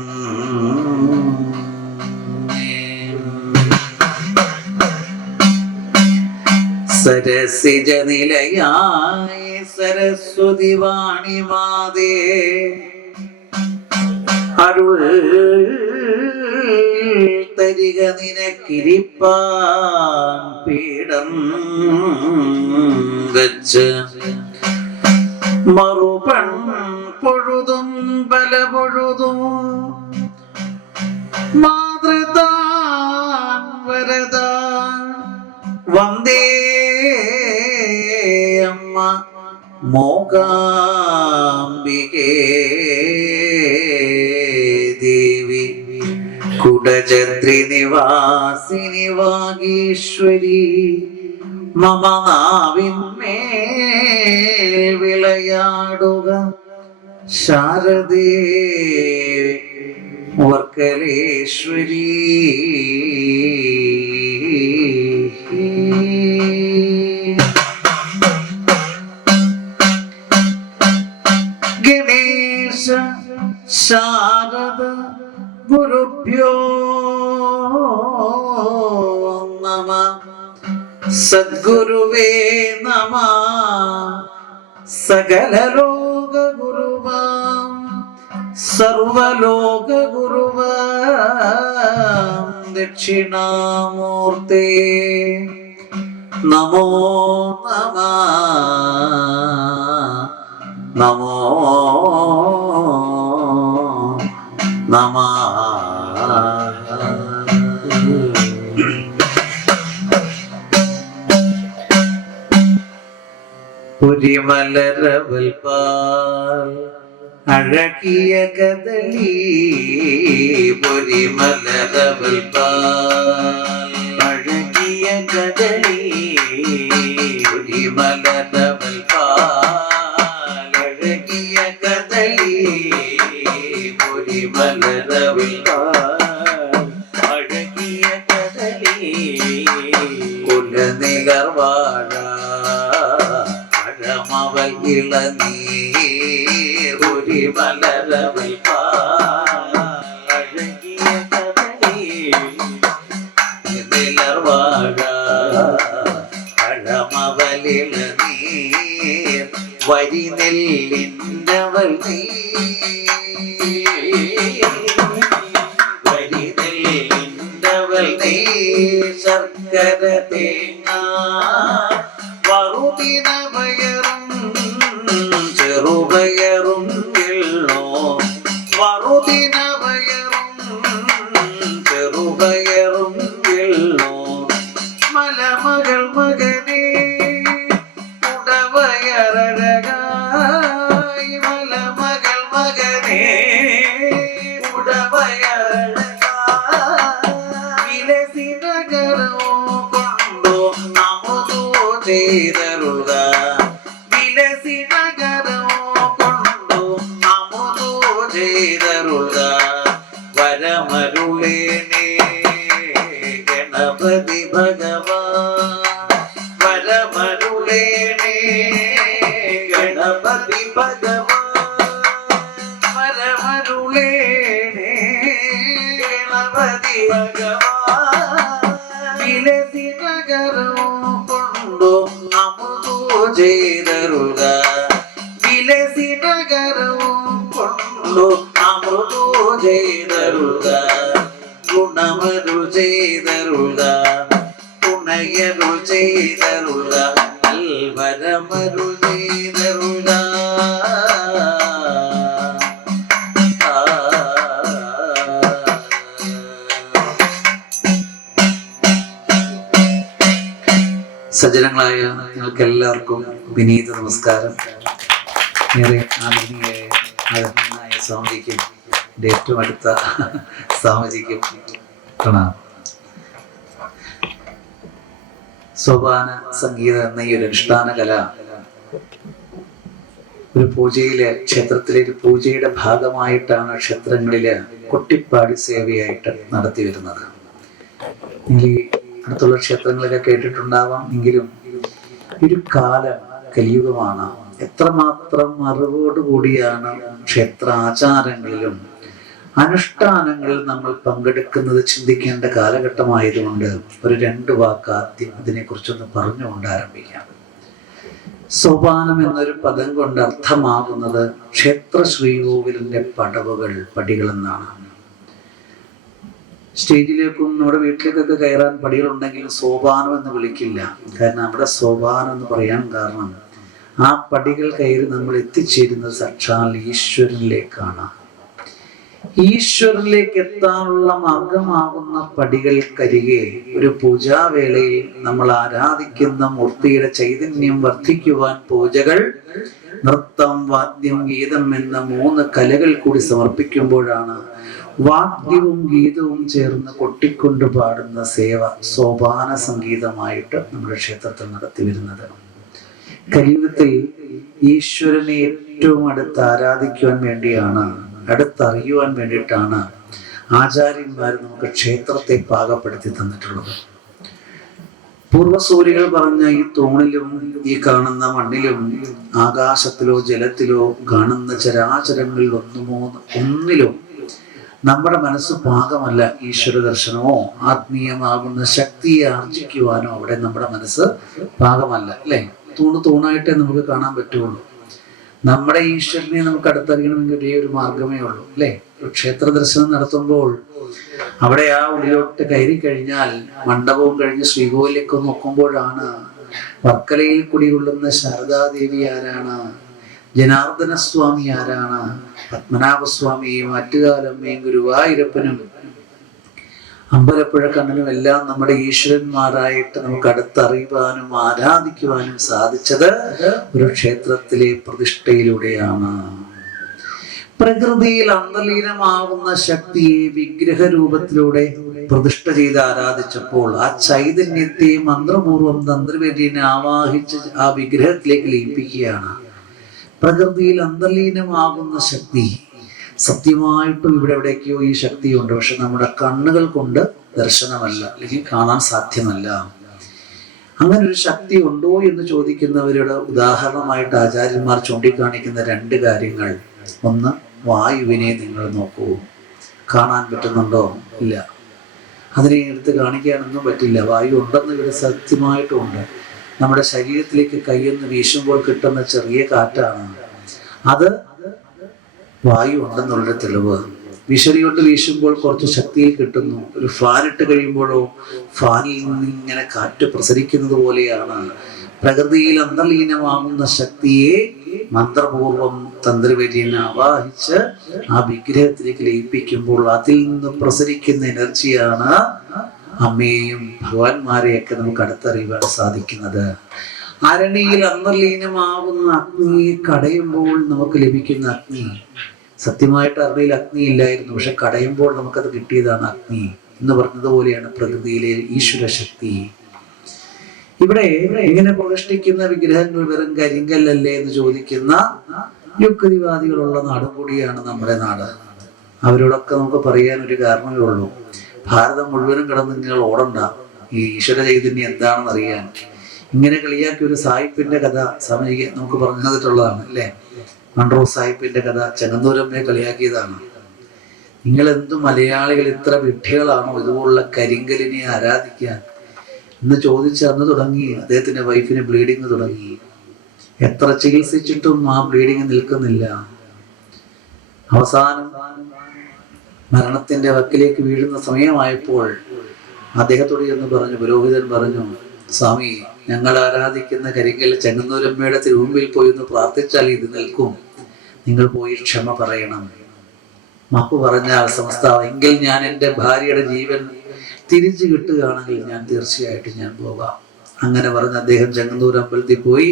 സരസിജ നിലയായി സരസ്വതി വാണിമാതേ അരുൾ തരിക നിനക്കിരിപ്പാൻ പീഠം വച്ച് മറുപൺ പൊഴുതും ബല പൊഴുതും മാതൃതാൻ വരദാൻ വന്ദേ അമ്മ മൂകാംബികേ ദേവി കുടജദ്രി നിവാസിനി വാഗീശ്വരി മമ നാവിന്മേൽ വിളയാടുക ശാരദേ വർക്കലേശ്വരി ഗണേശ ശാരദ ഗുരുഭ്യോ നമഃ സദ്ഗുരുവേ നമഃ സകല ലോക ഗുരുവാം സർവലോക ഗുരുവാം ദക്ഷിണാമൂർത്തേ നമോ നമഃ നമോ നമഃ പുരിമലരവൽ പാൽ അഴകിയ കദളി പുരിമലരവൽ പാൽ അഴകിയ കദളി പുരിമലരവൽ പാൽ അഴകിയ കദളി പുരിമലരവൽ പാൽ അഴകിയ കദളി കുലനിലർവാഴ മവൽ ഇളനീർ പുരിമലരവൽ പാൽ അഴകിയ കദളി നിലർവാഴ പഴമവലിളനീർ വരി നെല്ലിൻ്റവൾ നീ വരി നെല്ലിൻ്റവൾ നീ ശർക്കര തേങ്ങ വറുതിന നഗരമോ കൊണ്ടു അമൃതോ ചെയ്തരുക വരമരുളേണേ ഗണപതി ഭഗവാൻ വരമരുളേണേ ഗണപതി ഭഗവാൻ വരമരുളേണേ ഗണപതി ഭഗവാൻ വിലസി നഗരമോ കൊണ്ടു അമൃതോ ചെയ്തരുക വിലസി നഗരമോ കൊണ്ടു അമൃതോ ചെയ്തരുക ഗുണമരുൾ ചെയ്തരുക തുണയരുൾ ചെയ്തരുക നൽവരമരുൾ ചെയ്തരുക സജ്ജനങ്ങളായ നിങ്ങൾക്ക് എല്ലാവർക്കും വിനീത നമസ്കാരം. ഏറെ ആദരണീയനായ സ്വാമിജിക്കും എൻ്റെ ഏറ്റവും അടുത്ത സ്വാമിജിക്കും പ്രണാമം. സോപാന സംഗീതം എന്ന ഈ ഒരു അനുഷ്ഠാന കല ഒരു പൂജയിലെ ക്ഷേത്രത്തിലെ ഒരു പൂജയുടെ ഭാഗമായിട്ടാണ് ക്ഷേത്രങ്ങളില് കൊട്ടിപ്പാടി സേവയായിട്ട് നടത്തി വരുന്നത്. ഈ അടുത്തുള്ള ക്ഷേത്രങ്ങളൊക്കെ കേട്ടിട്ടുണ്ടാവാം. എങ്കിലും ഒരു കാലം കലിയുഗമാണ്. എത്രമാത്രം അറിവോടുകൂടിയാണ് ക്ഷേത്ര ആചാരങ്ങളിലും അനുഷ്ഠാനങ്ങളിൽ നമ്മൾ പങ്കെടുക്കുന്നത് ചിന്തിക്കേണ്ട കാലഘട്ടമായതുകൊണ്ട് ഒരു 2 വാക്ക് ആദ്യം അതിനെക്കുറിച്ചൊന്ന് പറഞ്ഞുകൊണ്ട് ആരംഭിക്കാം. സോപാനം എന്നൊരു പദം കൊണ്ട് അർത്ഥമാകുന്നത് ക്ഷേത്ര ശ്രീകോവിലിന്റെ പടികൾ എന്നാണ്. സ്റ്റേജിലേക്കും നമ്മുടെ വീട്ടിലേക്കൊക്കെ കയറാൻ പടികളുണ്ടെങ്കിലും സോപാനം എന്ന് വിളിക്കില്ല. കാരണം അവിടെ സോപാനം എന്ന് പറയാൻ കാരണം ആ പടികൾ കയറി നമ്മൾ എത്തിച്ചേരുന്നത് സാക്ഷാൽ ഈശ്വരനിലേക്കാണ്. ഈശ്വരനിലേക്ക് എത്താനുള്ള മാർഗമാകുന്ന പടികൾക്കരികെ ഒരു പൂജാവേളയിൽ നമ്മൾ ആരാധിക്കുന്ന മൂർത്തിയുടെ ചൈതന്യം വർദ്ധിക്കുവാൻ പൂജകൾ, നൃത്തം, വാദ്യം, ഗീതം എന്ന 3 കലകൾ കൂടി സമർപ്പിക്കുമ്പോഴാണ് വാദ്യവും ഗീതവും ചേർന്ന് കൊട്ടിക്കൊണ്ട് പാടുന്ന സേവ സോപാന സംഗീതമായിട്ട് നമ്മുടെ ക്ഷേത്രത്തിൽ നടത്തി വരുന്നത്. കലിയുഗത്തിൽ ഈശ്വരനെ ഏറ്റവും അടുത്ത് ആരാധിക്കുവാൻ വേണ്ടിയാണ്, അടുത്തറിയുവാൻ വേണ്ടിയിട്ടാണ് ആചാര്യന്മാർ നമുക്ക് ക്ഷേത്രത്തെ പാകപ്പെടുത്തി തന്നിട്ടുള്ളത്. പൂർവസൂരികൾ പറഞ്ഞ ഈ തൂണിലും ഈ കാണുന്ന മണ്ണിലും ആകാശത്തിലോ ജലത്തിലോ കാണുന്ന ചരാചരങ്ങളിൽ ഒന്നിലും നമ്മുടെ മനസ്സ് പാകമല്ല. ഈശ്വര ദർശനമോ ആത്മീയമാകുന്ന ശക്തിയെ ആർജിക്കുവാനോ അവിടെ നമ്മുടെ മനസ്സ് പാകമല്ല. അല്ലെ? തൂണായിട്ടേ നമുക്ക് കാണാൻ പറ്റുള്ളൂ. നമ്മുടെ ഈശ്വരനെ നമുക്ക് അടുത്തറിയണമെങ്കിൽ ഒരേ ഒരു മാർഗമേ ഉള്ളൂ. അല്ലെ? ക്ഷേത്ര ദർശനം നടത്തുമ്പോൾ അവിടെ ആ ഉള്ളിലോട്ട് കയറി കഴിഞ്ഞാൽ മണ്ഡപവും കഴിഞ്ഞ് ശ്രീകോവിലേക്ക് നോക്കുമ്പോഴാണ് വർക്കലയിൽ കുടികൊള്ളുന്ന ശാരദാദേവി ആരാണ്, ജനാർദ്ദന സ്വാമി ആരാണ്, പത്മനാഭസ്വാമിയും ആറ്റുകാലമ്മയും ഗുരുവായൂരപ്പനും അമ്പലപ്പുഴ കണ്ണനും എല്ലാം നമ്മുടെ ഈശ്വരന്മാരായിട്ട് നമുക്ക് അടുത്തറിയുവാനും ആരാധിക്കുവാനും സാധിച്ചത് ഒരു ക്ഷേത്രത്തിലെ പ്രതിഷ്ഠയിലൂടെയാണ്. പ്രകൃതിയിൽ അന്തർലീനമാകുന്ന ശക്തിയെ വിഗ്രഹ രൂപത്തിലൂടെ പ്രതിഷ്ഠ ചെയ്ത് ആരാധിച്ചപ്പോൾ ആ ചൈതന്യത്തെ മന്ത്രപൂർവം തന്ത്രിവര്യനെ ആവാഹിച്ച് ആ വിഗ്രഹത്തിലേക്ക് ലയിപ്പിക്കുകയാണ്. പ്രകൃതിയിൽ അന്തർലീനമാകുന്ന ശക്തി സത്യമായിട്ടും ഇവിടെ എവിടേക്കോ ഈ ശക്തിയുണ്ട്. പക്ഷെ നമ്മുടെ കണ്ണുകൾ കൊണ്ട് ദർശനമല്ല, അല്ലെങ്കിൽ കാണാൻ സാധ്യമല്ല. അങ്ങനെ ഒരു ശക്തി ഉണ്ടോ എന്ന് ചോദിക്കുന്നവരുടെ ഉദാഹരണമായിട്ട് ആചാര്യന്മാർ ചൂണ്ടിക്കാണിക്കുന്ന 2 കാര്യങ്ങൾ. ഒന്ന്, വായുവിനെ നിങ്ങൾ നോക്കൂ. കാണാൻ പറ്റുന്നുണ്ടോ? ഇല്ല. അതിനെ എടുത്ത് കാണിക്കാനൊന്നും പറ്റില്ല. വായു ഉണ്ടെന്ന് ഇവിടെ സത്യമായിട്ടും ഉണ്ട്. നമ്മുടെ ശരീരത്തിലേക്ക് കൈയൊന്ന് വീശുമ്പോൾ കിട്ടുന്ന ചെറിയ കാറ്റാണ്. അത് വായു ഉണ്ടെന്നുള്ള തെളിവ്. വിശറി കൊണ്ട് വീശുമ്പോൾ കുറച്ച് ശക്തിയിൽ കിട്ടുന്നു. ഒരു ഫാൻ ഇട്ട് കഴിയുമ്പോഴോ ഫാനിൽ നിന്നിങ്ങനെ കാറ്റ് പ്രസരിക്കുന്നത് പോലെയാണ് പ്രകൃതിയിൽ അന്തർലീനമാകുന്ന ശക്തിയെ മന്ത്രപൂർവം തന്ത്രവര്യനെ ആവാഹിച്ച് ആ വിഗ്രഹത്തിലേക്ക് ലയിപ്പിക്കുമ്പോൾ അതിൽ നിന്ന് പ്രസരിക്കുന്ന എനർജിയാണ് അമ്മയെയും ഭഗവാന്മാരെയൊക്കെ നമുക്ക് അടുത്തറിയുവാൻ സാധിക്കുന്നത്. അരണിയിൽ അന്തർലീനമാവുന്ന അഗ്നിയെ കടയുമ്പോൾ നമുക്ക് ലഭിക്കുന്ന അഗ്നി, സത്യമായിട്ട് അരണിയിൽ അഗ്നി ഇല്ലായിരുന്നു, പക്ഷെ കടയുമ്പോൾ നമുക്കത് കിട്ടിയതാണ് അഗ്നി എന്ന് പറഞ്ഞതുപോലെയാണ് പ്രകൃതിയിലെ ഈശ്വര ശക്തി. ഇവിടെ ഇങ്ങനെ പ്രതിഷ്ഠിക്കുന്ന വിഗ്രഹങ്ങൾ വെറും കരിങ്കല്ലല്ലേ എന്ന് ചോദിക്കുന്ന യുക്തിവാദികളുള്ള നാടും കൂടിയാണ് നമ്മുടെ നാട്. അവരോടൊക്കെ നമുക്ക് പറയാൻ ഒരു കാരണമേ ഉള്ളൂ. ഭാരതം മുഴുവനും കിടന്ന് നിങ്ങൾ ഓടണ്ട, ഈ ഈശ്വര ചൈതന്യം എന്താണെന്ന് അറിയാൻ. ഇങ്ങനെ കളിയാക്കിയ ഒരു സാഹിബിന്റെ കഥ സമയ നമുക്ക് പറഞ്ഞു തന്നിട്ടുള്ളതാണ് അല്ലേ. മൺട്രോ സാഹിബിന്റെ കഥ ചെങ്ങന്നൂരമ്മയെ കളിയാക്കിയതാണ്. നിങ്ങൾ എന്തു മലയാളികൾ ഇത്ര വിഡ്ഢികളാണോ ഇതുപോലുള്ള കരിങ്കലിനെ ആരാധിക്കാൻ എന്ന് ചോദിച്ച് അന്ന് തുടങ്ങി. അദ്ദേഹത്തിന്റെ വൈഫിന് ബ്ലീഡിങ് തുടങ്ങി. എത്ര ചികിത്സിച്ചിട്ടും ആ ബ്ലീഡിങ് നിൽക്കുന്നില്ല. അവസാനം മരണത്തിന്റെ വക്കിലേക്ക് വീഴുന്ന സമയമായപ്പോൾ അദ്ദേഹത്തോട് എന്ന് പറഞ്ഞു, പുരോഹിതൻ പറഞ്ഞു, സ്വാമി, ഞങ്ങൾ ആരാധിക്കുന്ന കരിങ്കൽ ചെങ്ങന്നൂരമ്മയുടെ തിരുമുമ്പിൽ പോയി ഒന്ന് പ്രാർത്ഥിച്ചാൽ ഇത് നിൽക്കും. നിങ്ങൾ പോയി ക്ഷമ പറയണം. മാപ്പ് പറഞ്ഞാൽ സമസ്ത എങ്കിൽ ഞാൻ എൻ്റെ ഭാര്യയുടെ ജീവൻ തിരിച്ചു കിട്ടുകയാണെങ്കിൽ ഞാൻ തീർച്ചയായിട്ടും ഞാൻ പോകാം. അങ്ങനെ പറഞ്ഞ് അദ്ദേഹം ചെങ്ങന്നൂർ അമ്പലത്തിൽ പോയി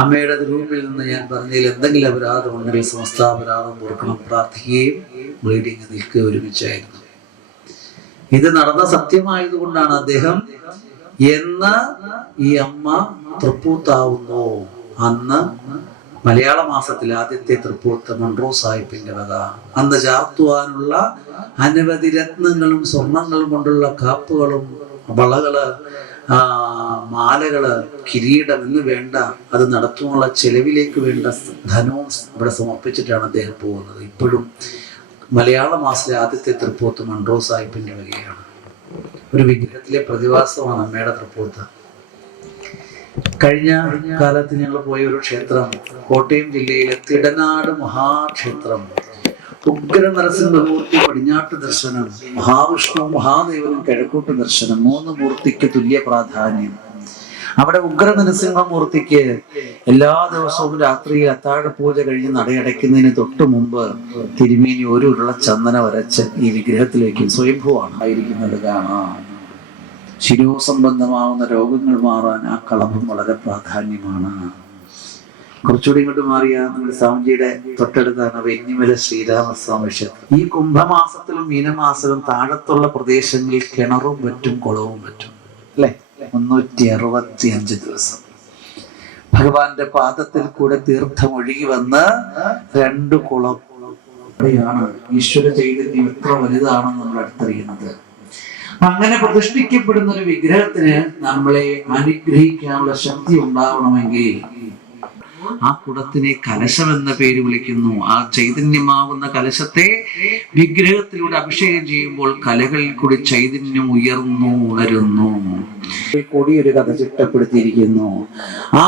അമ്മയുടെ റൂമിൽ നിന്ന് ഞാൻ പറഞ്ഞതിൽ എന്തെങ്കിലും അപരാധം ഉണ്ടെങ്കിൽ സമസ്ത അപരാധം ഓർക്കണം, പ്രാർത്ഥിക്കുകയും ബ്ലീഡിങ് നിൽക്കുകയും ഒരുമിച്ചായിരുന്നു. ഇത് നടന്ന സത്യമായതുകൊണ്ടാണ് അദ്ദേഹം എന്ന് ഈ അമ്മ തൃപ്പൂത്താവുന്നു. അന്ന് മലയാള മാസത്തിൽ ആദ്യത്തെ തൃപ്പൂർത്ത് മൺട്രോ സാഹിബിന്റെ വക. അന്ന് ചാർത്തുവാനുള്ള അനവധി രത്നങ്ങളും സ്വർണങ്ങളും കൊണ്ടുള്ള കാപ്പുകളും വളകള്, മാലകള്, കിരീടം എന്ന് വേണ്ട അത് നടത്തുവാനുള്ള ചെലവിലേക്ക് വേണ്ട ധനവും ഇവിടെ സമർപ്പിച്ചിട്ടാണ് അദ്ദേഹം പോകുന്നത്. ഇപ്പോഴും മലയാള മാസത്തിലെ ആദ്യത്തെ തൃപ്പൂർത്ത് മൺട്രോ സാഹിബിന്റെ വകയാണ്. ഒരു വിഗ്രഹത്തിലെ പ്രതിഭാസമാണ് അമ്മയുടെ തൃപ്പൂർത്ത്. കഴിഞ്ഞ കാലത്ത് ഞങ്ങൾ പോയ ഒരു ക്ഷേത്രം കോട്ടയം ജില്ലയിലെ തിടനാട് മഹാക്ഷേത്രം. ഉഗ്ര നരസിംഹമൂർത്തി പടിഞ്ഞാട്ട് ദർശനം, മഹാവിഷ്ണു മഹാദേവനും കിഴക്കൂട്ട് ദർശനം, 3 മൂർത്തിക്ക് തുല്യ പ്രാധാന്യം. അവിടെ ഉഗ്ര നരസിംഹമൂർത്തിക്ക് എല്ലാ ദിവസവും രാത്രിയിൽ അത്താഴ പൂജ കഴിഞ്ഞ് നടയടയ്ക്കുന്നതിന് തൊട്ടു മുമ്പ് തിരുമേനി ഒരു ഉരുള ചന്ദന വരച്ച് ഈ വിഗ്രഹത്തിലേക്ക് സ്വയംഭൂവാണ് ആയിരിക്കുന്നത് കാണാം. ശിരോസംബന്ധമാവുന്ന രോഗങ്ങൾ മാറാൻ ആ കളഭം വളരെ പ്രാധാന്യമാണ്. കുറച്ചുകൂടി ഇങ്ങോട്ട് മാറിയ നമ്മുടെ സ്വാമിജിയുടെ തൊട്ടടുത്താണ് വെന്നിമല ശ്രീരാമസ്വാമി ക്ഷേത്രം. ഈ കുംഭമാസത്തിലും മീനമാസത്തിലും താഴത്തുള്ള പ്രദേശങ്ങളിൽ കിണറും പറ്റും കുളവും പറ്റും അല്ലെ. 365 ദിവസം ഭഗവാന്റെ പാദത്തിൽ കൂടെ തീർത്ഥം ഒഴുകി വന്ന് 2 കുളം. അവിടെയാണ് ഈശ്വര ചൈതന്യം എത്ര വലുതാണെന്ന് നമ്മൾ അടുത്തറിയുന്നത്. അങ്ങനെ പ്രതിഷ്ഠിക്കപ്പെടുന്ന ഒരു വിഗ്രഹത്തിന് നമ്മളെ അനുഗ്രഹിക്കാനുള്ള ശക്തി ഉണ്ടാവണമെങ്കിൽ ആ കുടത്തിനെ കലശം എന്ന പേര് വിളിക്കുന്നു. ആ ചൈതന്യമാവുന്ന കലശത്തെ വിഗ്രഹത്തിലൂടെ അഭിഷേകം ചെയ്യുമ്പോൾ കലകളിൽ കൂടി ചൈതന്യം ഉയർന്നു ഉണരുന്നു. കൊടിയൊരു കഥ ചിട്ടപ്പെടുത്തിയിരിക്കുന്നു. ആ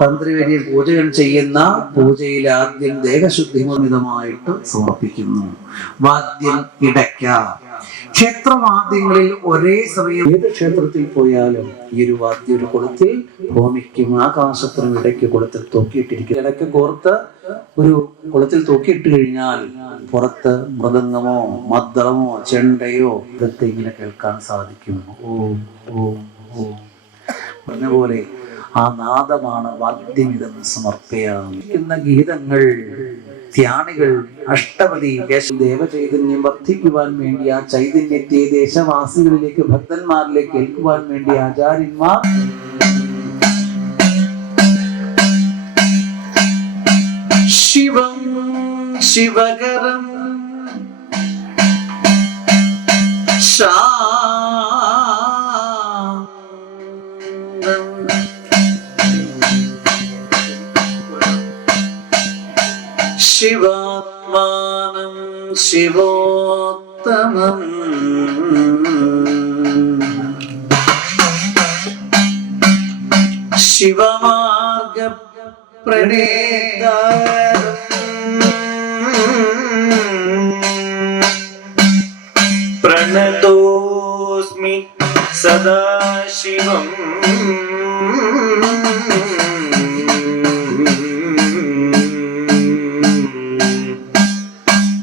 തന്ത്രിവര്യൻ പൂജകൾ ചെയ്യുന്ന പൂജയിൽ ആദ്യം ദേഹശുദ്ധി നിർമ്മിതമായിട്ട് സമർപ്പിക്കുന്നു. വാദ്യം ഇടയ്ക്ക. ക്ഷേത്രവാദ്യങ്ങളിൽ ഒരേ സമയം ഏത് ക്ഷേത്രത്തിൽ പോയാലും ഈ ഒരു വാദ്യ ഒരു കുളത്തിൽ ഹോമിക്കും. ആകാശത്തിനും ഇടയ്ക്ക് കുളത്തിൽ തൂക്കിയിട്ടിരിക്കും. ഇടയ്ക്ക് കോർത്ത് ഒരു കുളത്തിൽ തൂക്കിയിട്ട് കഴിഞ്ഞാൽ പുറത്ത് മൃദംഗമോ മദ്ദളമോ ചെണ്ടയോ ഇതൊക്കെ ഇങ്ങനെ കേൾക്കാൻ സാധിക്കും. ഓം ഓം ഓം പറഞ്ഞ പോലെ ആ നാദമാണ് വാദ്യമിതം സമർപ്പയാകുന്ന ഗീതങ്ങൾ. ധ്യാനികൾ അഷ്ടപതി ദേവചൈതന്യം വർദ്ധിക്കുവാൻ വേണ്ടി ആ ചൈതന്യത്തെ ദേശവാസികളിലേക്ക് ഭക്തന്മാരിലേക്ക് കേൾക്കുവാൻ വേണ്ടി ആചാര്യന്മാർ ശിവം ശിവകരം ശിവാത്മാനം ശിവോത്തമം ശിവമാർഗ പ്രണേതാരം പ്രണതോസ്മി സദാശിവം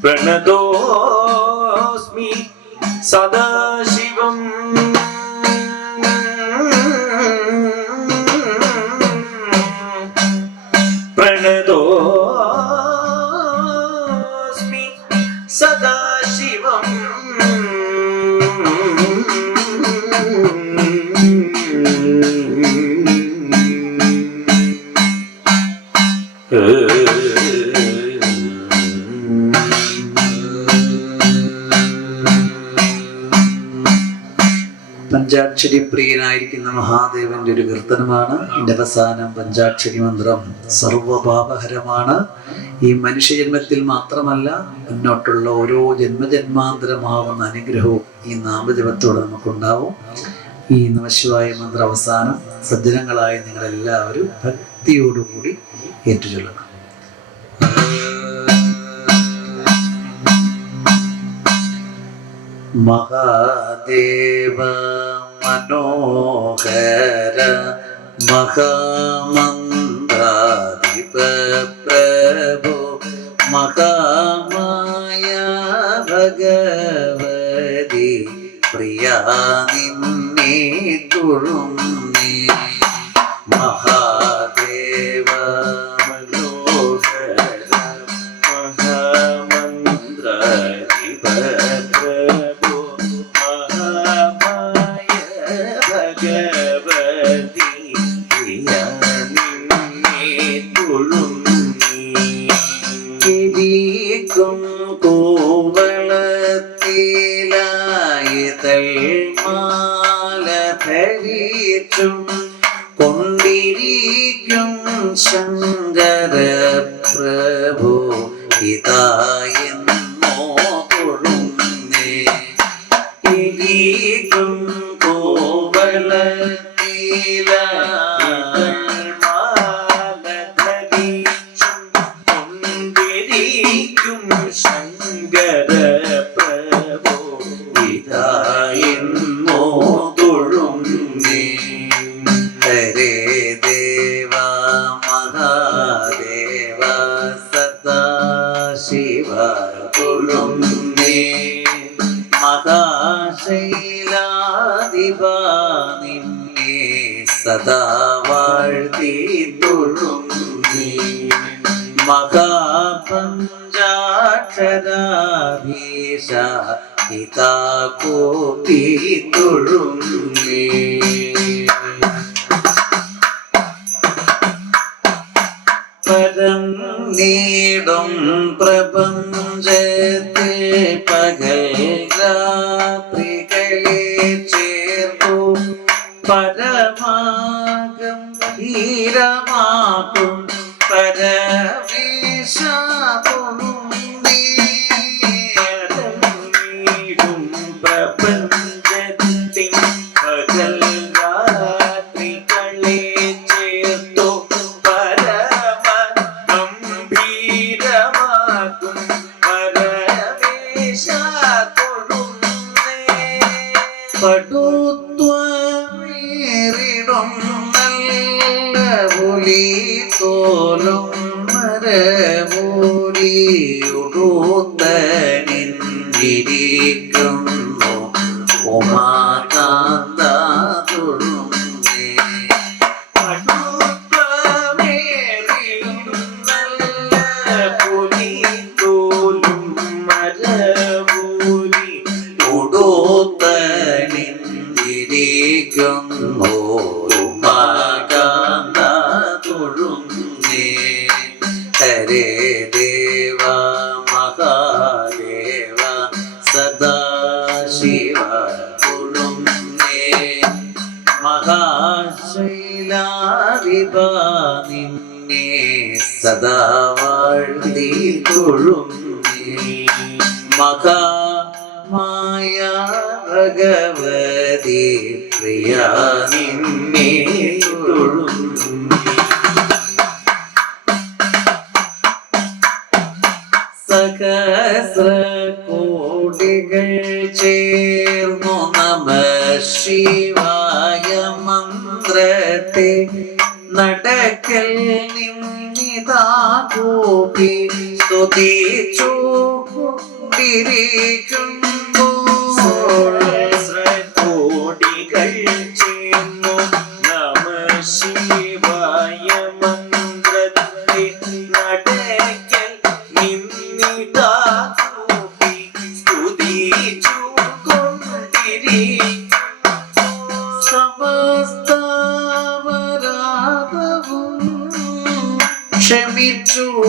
പ്രണതോസ്മി സദാശിവം പ്രണതോസ്മി പഞ്ചാക്ഷരി പ്രിയനായിരിക്കുന്ന മഹാദേവന്റെ ഒരു കീർത്തനമാണ്. ഇതിന്റെ അവസാനം പഞ്ചാക്ഷരി മന്ത്രം സർവപാപഹരമാണ്. ഈ മനുഷ്യജന്മത്തിൽ മാത്രമല്ല, മുന്നോട്ടുള്ള ഓരോ ജന്മജന്മാന്തരമാവുന്ന അനുഗ്രഹവും ഈ നാമജപത്തോടെ നമുക്കുണ്ടാവും. ഈ നമഃശിവായ മന്ത്ര അവസാനം സജ്ജനങ്ങളായ നിങ്ങളെല്ലാവരും ഭക്തിയോടുകൂടി ഏറ്റുചൊല്ലണം. മഹാദേവ മനോഹര മഹാമന്ത്രാധിപ പ്രഭോ മഹാമായ ഭഗവതി പ്രിയാ നിന്നെ തുഴുന്നേ. മഹാദേവ മനോഹര മഹാമന്ത്രാധിപ കൊണ്ടിരിക്കും ശങ്കര പ്രഭു ഹിതായെന്നോ തൊഴുന്നേ. ഇരിക്കും കോവളത്തില കൊണ്ടിരിക്കും ശങ്കര പ്രഭു ഹിതായെന്നോ തൊഴുന്നേ. ഹരേ ദേവ മഹാദേവ സദാശിവ തൊഴുന്നേ. മഹാശൈലാധിപ നിന്നെ സദാ വാഴ്ത്തി തൊഴുന്നേ. മഹാപഞ്ചാക്ഷരാധീശ ഹിതാ കോപി തൊഴുന്നേ. പരം നീടും പ്രപഞ്ചത്തെ പകൽ രാത്രികളെ ചേർന്നു പരമാകം ധീരമാക്കും പരമേശാകും പ്രപഞ്ചത്തിൻ പകൽ രാത്രികളെ ചേർത്തു പരമഗംഭീരമാക്കും പരമേശാകൊടുന്നേ. പടുത്വമേറിടും നല്ല പുലി തോലും മരപൂലിയുടുത്തനിരിക്കുന്നു ഉമാകാന്ത തൊഴുന്നേ. പടുത്വമേറിടും നല്ല പുലി തോലും മരപൂലി ഉടുത്തനിരിക്കുന്നു ഉമാകാന്ത തൊഴുന്നേ. ഹരേ ദേവ മഹാദേവ സദാശിവ തൊഴുന്നേ. മഹാശൈലാധിപ നിന്നെ സദാ വാഴ്ത്തി തൊഴുന്നേ. മഹാമായ ഭഗവതി പ്രിയാ നിന്നെ തൊഴുന്നേ. സഹസ്ര കോടികൾ ചേർന്നു നമഃശിവായ മന്ത്രത്തെ നടക്കൽ നിന്നിതാ കൂപ്പി സ്തുതിച്ചു കൊണ്ടിരിക്കുന്നു. കോടികൾ ചേർന്നു നമഃശിവായ മന്ത്രത്തെ നടക്കൽ നിന്നിതാ കൂപ്പി സ്തുതിച്ചു കൊണ്ടിരിക്കുന്നു. സമസ്തപരാധവും ക്ഷമിച്ചു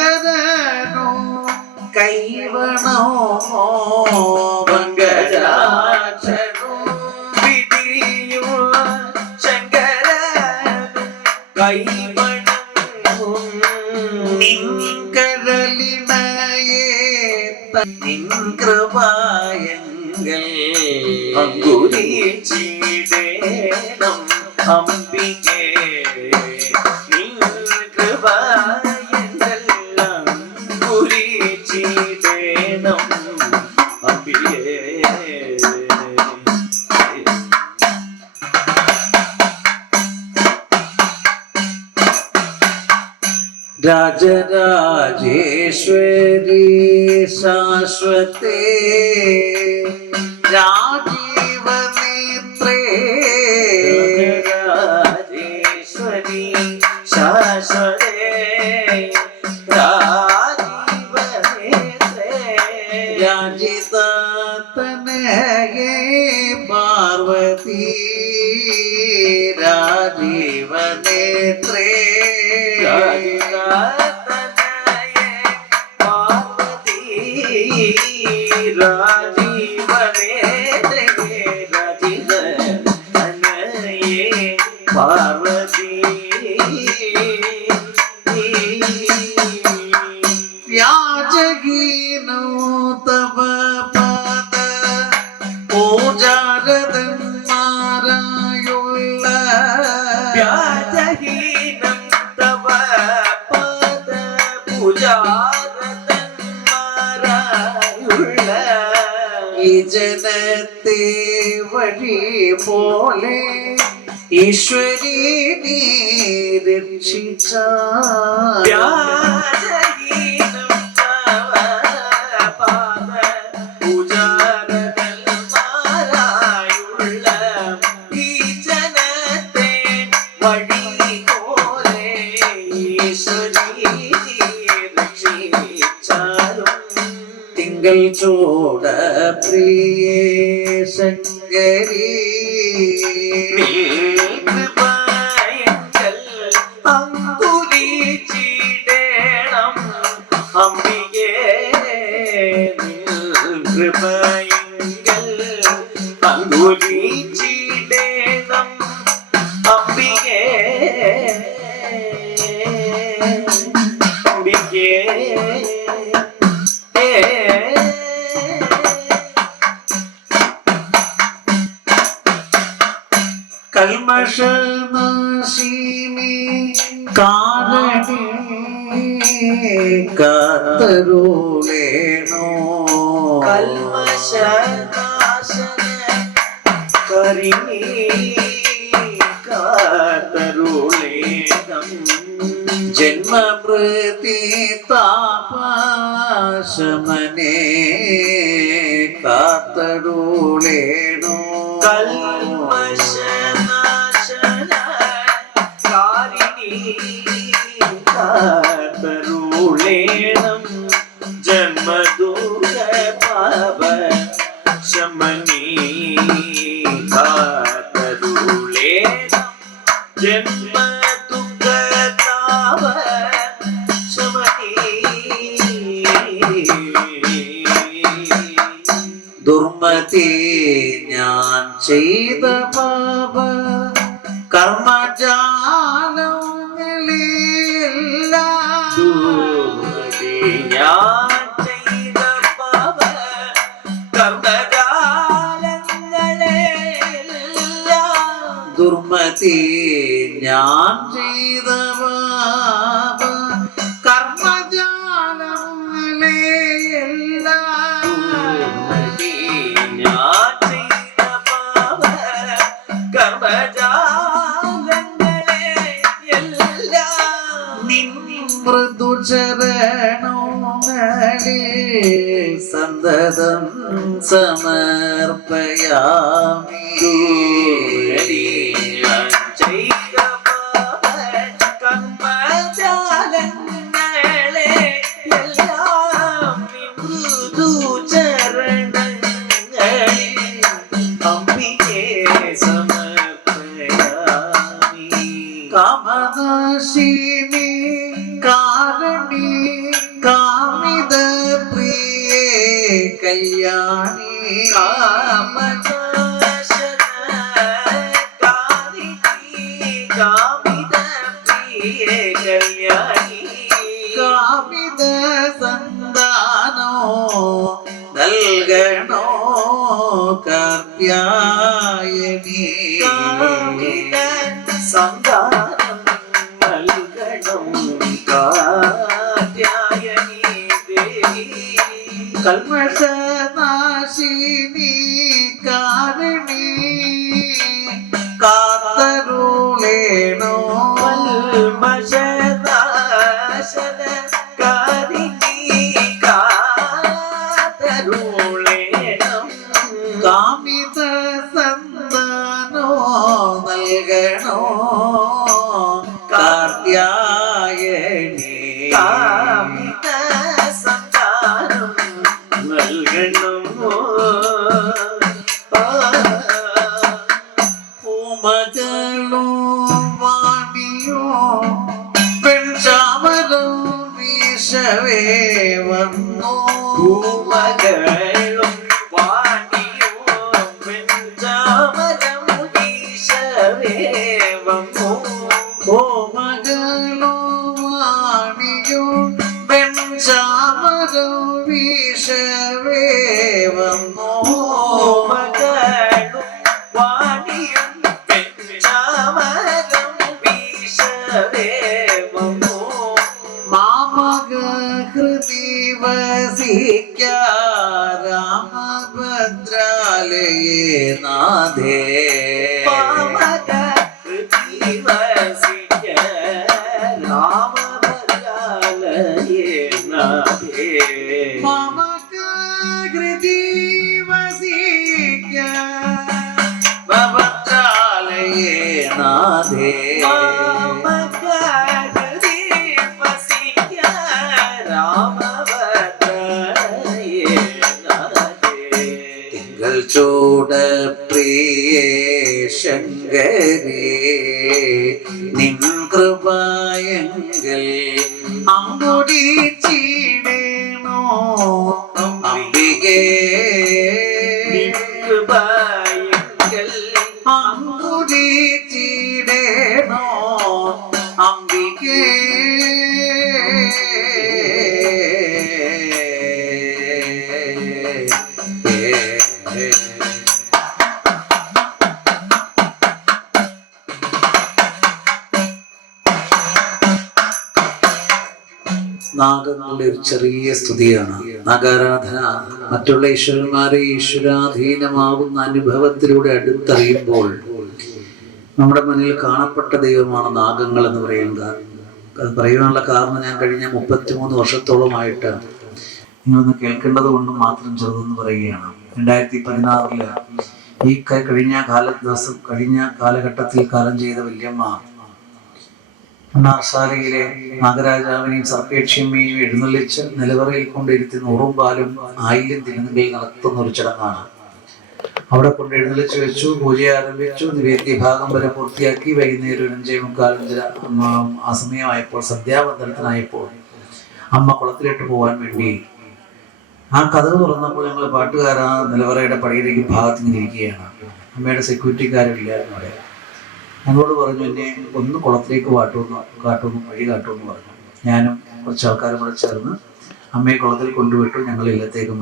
ശങ്കരനോ കൈവണോ പങ്കജാക്ഷനോ വിധിയോ ശങ്കരനും കൈവണവും നിൻകടലിണയേ നിൻ കൃപായങ്ങൾ അങ്കുരീച്ചിടേണം അംബികേ നിൻ കൃപയെല്ലാം കുരീച്ചിടേണം അംബികേ. രാജരാജേശ്വരി ശാശ്വതേ രാജീവനേത്രേ രാജേശ്വരി ശാശ്വതേ രാജീവനേത്രേ രാജിതനയേ പാർവതി രാജീവനേത്രേ രാജീവനേ പാർവതി രാജീവനേത്രേ രാജീവനേ പാർവതി വ്യാജഹീനോ തവ പദ പൂജാരതന്മാരായുള്ള വ്യാജഹീനം തവ പദ പൂജാരതന്മാരായുള്ള ഈ ജനത്തെ വഴി പോലെ ഈശ്വരി നീ രക്ഷിച്ച വ്യാജഹീനം തവ പദ പൂജാരതന്മാരായുള്ള ഈ ജനത്തെ വഴി പോലെ ഈശ്വരി രക്ഷിച്ചാലും തിങ്കൾ ചോട പ്രിയേ ശങ്കരി കൃപയങ്കൽ അങ്കുരീച്ചിടേണം അംബികേ കൃപയങ്കൽ അങ്കുരീച്ചിടേണം അംബികേ അംബികേ കൽമഷനാശിനി കാരണി കാത്തരുളേണോ കൽമശനാശന കരിണീ കാതരുളേണം ജന്മമൃതി താപശമനേ കാത്തരുളേണോ കൽമശനാശന കാരിണീ കാതരുളേണം ജന്മദുഃഖ പാപ ശമനീ കാതരുളേണം ജന്മദുഃഖ താപ ശമനീ ദുർമതി ഞാൻ ചെയ്ത പാപ കർമ്മജാലങ്ങളിലെല്ലാം ദുർമതി ഞാൻ ചെയ്ത പാപ കർമ്മജാലങ്ങളെല്ലാം ദുർമതി ഞാൻ ചെയ്ത പാപ കർമ്മജാലങ്ങളെല്ലാം ദുർമതി ഞാൻ ചെയ്ത പാപ കർമ്മജാലങ്ങളെല്ലാം നിൻ മൃദുചരണങ്ങളിൽ സന്തതം സമർപ്പയാമി ദുർമതി ഞാൻ ചെയ്ത പാപ കർമ്മജാലങ്ങളെ എല്ലാം മൃദുചരണങ്ങളിൽ അംബികേ സമർപ്പയാമി കാമനാശിനി കാരണി കല്യാണി കാമിത സന്താനോ നൽകണോ കാർത്യായനി സന്താനം നൽകണം കാർത്യായനി ദേവി കൽമഷനാശിനി കാരണി കാത്തരുളേണോ കാമിത സന്താനോ നൽകണോ കാർത്യായനി പൂമകളോ വാണിയോ പെൺചാമരോ വീശവേ വന്നു പൂമകളും വാണിയോ വെഞ്ചാമരം വീശവേ വന്നു പൂമകളോ വാണിയോ പെൺചാമരോ വീശവേ വന്നു പൂമകളും വാണിയും വെഞ്ചാമരം വീശവേ വന്നു മാമക ഹൃദി വസിക്ക രാമഭദ്രാലയേ നാഥേ പാമക ഹൃദീവസിക്ക രാമഭദ്രാലയേ നാഥേ മാമക ഹൃദി വസിക്ക ഭദ്രാലയേ നാഥേ പാമക ഹൃദീവസിക്ക രാമഭദ്രാലയേ നാഥേ തിങ്കൾ ചൂട പ്രിയേ ശങ്കരേ നിൻ കൃപയങ്കൽ അമ്പുടി ചീടേണോ അംബികേ കൃപയങ്കൽ അമ്പുടി ചീടേണോ അംബികേ നാഗങ്ങളുടെ ഒരു ചെറിയ സ്തുതിയാണ് നാഗാരാധന. മറ്റുള്ള ഈശ്വരന്മാരെ ഈശ്വരാധീനമാവുന്ന അനുഭവത്തിലൂടെ അടുത്തറിയുമ്പോൾ നമ്മുടെ മുന്നിൽ കാണപ്പെട്ട ദൈവമാണ് നാഗങ്ങൾ എന്ന് പറയുന്നത്. അത് പറയുവാനുള്ള കാരണം ഞാൻ കഴിഞ്ഞ 33 വർഷത്തോളമായിട്ട് നിങ്ങളൊന്ന് കേൾക്കേണ്ടത് കൊണ്ട് മാത്രം ചെറുതെന്ന് പറയുകയാണ്. 2016 ഈ കഴിഞ്ഞ കാലഘട്ടത്തിൽ കാലം ചെയ്ത വല്യമ്മ മണ്ണാർശാലയിലെ നാഗരാജാവിനെയും സർപ്പേക്ഷിയമ്മയും എഴുന്നള്ളിച്ച് നിലവറയിൽ കൊണ്ടിരുത്തി 100 പാലും 1000 തിരുനെല്ലിൽ നടത്തുന്ന ഒരു ചടങ്ങാണ്. അവിടെ കൊണ്ട് എഴുന്നള്ളിച്ച് വെച്ചു, പൂജ ആരംഭിച്ചു, നിവേദ്യ ഭാഗം വരെ പൂർത്തിയാക്കി. വൈകുന്നേരം 5:45 ആ സമയമായപ്പോൾ, സന്ധ്യാവന്തരത്തിനായപ്പോൾ അമ്മ കുളത്തിലിട്ട് പോകാൻ വേണ്ടി ആ കഥവ് തുറന്നപ്പോൾ ഞങ്ങൾ പാട്ടുകാർ ആ നിലവറയുടെ പടിയിലേക്ക് ഭാഗത്തിങ്ങനെ ഇരിക്കുകയാണ്. അമ്മയുടെ സെക്യൂരിറ്റിക്കാരില്ലായിരുന്നു അവിടെ. ഞങ്ങളോട് പറഞ്ഞു, എന്നെ ഒന്ന് കുളത്തിലേക്ക് കാട്ടുമെന്ന് വഴി കാട്ടുമെന്ന് പറഞ്ഞു. ഞാനും കുറച്ച് ആൾക്കാരും കൂടെ ചേർന്ന് അമ്മയെ കുളത്തിൽ കൊണ്ടുവിട്ടു. ഞങ്ങൾ ഇല്ലത്തേക്ക്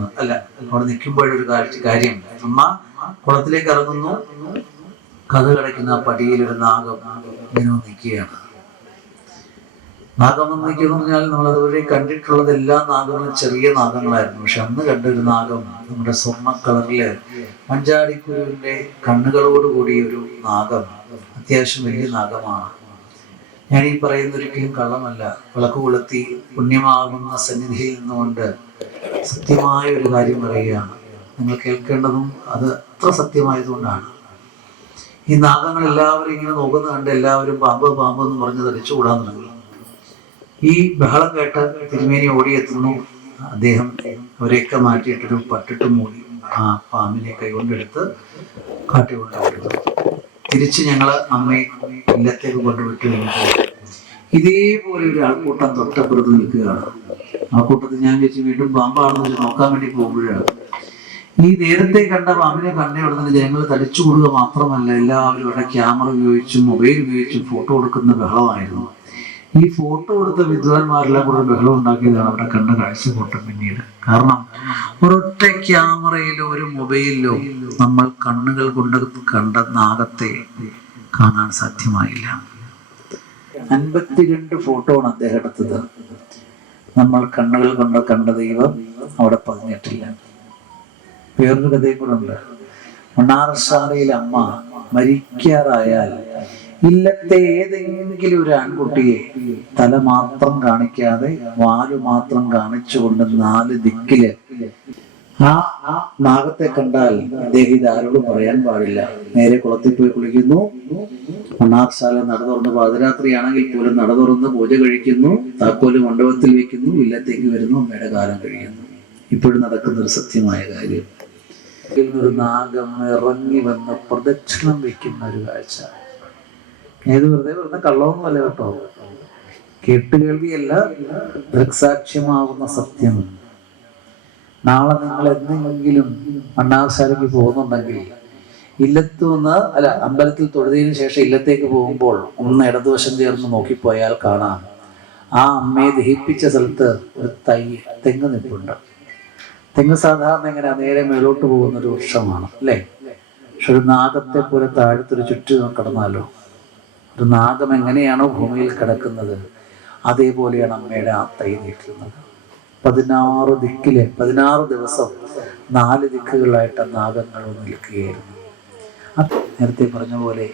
അവിടെ നിൽക്കുമ്പോഴൊരു കാര്യം, അമ്മ കുളത്തിലേക്ക് ഇറങ്ങുന്നു. കഥ കിടക്കുന്ന പടിയിലൊരു നാഗം ഇങ്ങനെ നിൽക്കുകയാണ്. നാഗം നിൽക്കുന്നു പറഞ്ഞാൽ നമ്മൾ അതുവരെ കണ്ടിട്ടുള്ളത് എല്ലാ നാഗങ്ങളും ചെറിയ നാഗങ്ങളായിരുന്നു. പക്ഷെ അന്ന് കണ്ടൊരു നാഗം നമ്മുടെ സ്വർണ്ണ കളറില് മഞ്ചാടിക്കുരുവിന്റെ കണ്ണുകളോടുകൂടി ഒരു നാഗം, അത്യാവശ്യം വലിയ നാഗമാണ്. ഞാൻ ഈ പറയുന്ന ഒരിക്കലും കള്ളമല്ല. വിളക്ക് കൊളുത്തി പുണ്യമാകുന്ന സന്നിധിയിൽ നിന്നുകൊണ്ട് സത്യമായ ഒരു കാര്യം പറയുകയാണ്. നിങ്ങൾ കേൾക്കേണ്ടതും അത് അത്ര സത്യമായതുകൊണ്ടാണ്. ഈ നാഗങ്ങൾ എല്ലാവരും ഇങ്ങനെ നോക്കുന്ന കണ്ട് എല്ലാവരും പാമ്പ് പാമ്പ് എന്ന് പറഞ്ഞ് തടിച്ചു കൂടാൻ തുടങ്ങി. ഈ ബഹളം കേട്ട് തിരുമേനി ഓടിയെത്തുന്നു. അദ്ദേഹം അവരെയൊക്കെ മാറ്റിയിട്ടൊരു പട്ടിട്ട് മൂടി ആ പാമ്പിനെ കൈകൊണ്ടെടുത്ത് കാട്ടി കൊണ്ടുവിട്ടു. തിരിച്ച് ഞങ്ങൾ അമ്മയെ ഇല്ലത്തേക്ക് കൊണ്ടുവിട്ടു കഴിഞ്ഞപ്പോൾ ഇതേപോലെ ഒരു ആൾക്കൂട്ടം തൊട്ടപ്പുറത്ത് നിൽക്കുകയാണ്. ആ കൂട്ടത്തിൽ ഞാൻ വെച്ച് വീണ്ടും പാമ്പാണെന്ന് നോക്കാൻ വേണ്ടി പോകുമ്പോഴാണ് ഈ നേരത്തെ കണ്ട പാമ്പിനെ കണ്ടയുടനെ ജനങ്ങൾ തടിച്ചു കൂടുക മാത്രമല്ല, എല്ലാവരും ഇവിടെ ക്യാമറ ഉപയോഗിച്ചും മൊബൈൽ ഉപയോഗിച്ചും ഫോട്ടോ കൊടുക്കുന്ന ബഹളമായിരുന്നു. ഈ ഫോട്ടോ എടുത്ത വിദ്വാൻമാരെല്ലാം കൂടെ ബഹളം ഉണ്ടാക്കിയതാണ് അവിടെ കണ്ട കാഴ്ചക്കൂട്ടം പിന്നീട്. കാരണം ഒരൊറ്റ ക്യാമറയിലോ ഒരു മൊബൈലിലോ നമ്മൾ കണ്ണുകൾ കൊണ്ട് കണ്ട നാഗത്തെ കാണാൻ സാധ്യമായില്ല. 52 ഫോട്ടോ ആണ് അദ്ദേഹം എടുത്തത്. നമ്മൾ കണ്ണുകൾ കൊണ്ട് കണ്ട ദൈവം അവിടെ പതിഞ്ഞിട്ടില്ല. വേറൊരു കഥയും കൂടെ ഉണ്ട്. മണ്ണാറശാലയിലെ അമ്മ മരിക്കാറായാൽ ഇല്ലത്തെ ഏതെങ്കിലും ഒരു ആൺകുട്ടിയെ തല മാത്രം കാണിക്കാതെ വാല് മാത്രം കാണിച്ചുകൊണ്ട് 4 ദിക്കില് ആ നാഗത്തെ കണ്ടാൽ അദ്ദേഹം ഇത് ആരോടും പറയാൻ പാടില്ല. നേരെ കുളത്തിൽ പോയി കുളിക്കുന്നു. മണ്ണാർശാല നട തുറന്ന് പാതിരാത്രിയാണെങ്കിൽ പോലും നട തുറന്ന് പൂജ കഴിക്കുന്നു. താക്കോല് മണ്ഡപത്തിൽ വെക്കുന്നു. ഇല്ലത്തേക്ക് വരുന്നു. അമ്മയുടെ കാലം കഴിയുന്നു. ഇപ്പോഴും നടക്കുന്ന ഒരു സത്യമായ കാര്യം. ഒരു നാഗം ഇറങ്ങി വന്ന് പ്രദക്ഷിണം വെക്കുന്ന ഒരു കാഴ്ച. ഏത് വെറുതെ കള്ളവുമല്ല കേട്ടോ. കേട്ടുകേൾവിയല്ല, ദൃക്സാക്ഷ്യമാവുന്ന സത്യം. നാളെ നിങ്ങൾ എന്തെങ്കിലും മണ്ണാർശാലയ്ക്ക് പോകുന്നുണ്ടെങ്കിൽ ഇല്ലത്തുനിന്ന് അമ്പലത്തിൽ തൊഴുതിന് ശേഷം ഇല്ലത്തേക്ക് പോകുമ്പോൾ ഒന്ന് ഇടതുവശം ചേർന്ന് നോക്കിപ്പോയാൽ കാണാം ആ അമ്മയെ ദഹിപ്പിച്ച സ്ഥലത്ത് ഒരു തെങ്ങ് നിൽപ്പുണ്ട്. തെങ്ങ് സാധാരണ എങ്ങനെ നേരെ മേലോട്ട് പോകുന്ന ഒരു വൃക്ഷമാണ് അല്ലേ? പക്ഷെ ഒരു നാഗത്തെ പോലെ താഴത്തൊരു ചുറ്റും കിടന്നാലോ, ഒരു നാഗം എങ്ങനെയാണോ ഭൂമിയിൽ കിടക്കുന്നത് അതേപോലെയാണ് അമ്മയുടെ ആ തൈ നീട്ടുന്നത്. 16 ദിക്കില് 16 ദിവസം 4 ദിക്കുകളായിട്ട് നാഗങ്ങൾ നിൽക്കുകയായിരുന്നു. നേരത്തെ പറഞ്ഞ പോലെ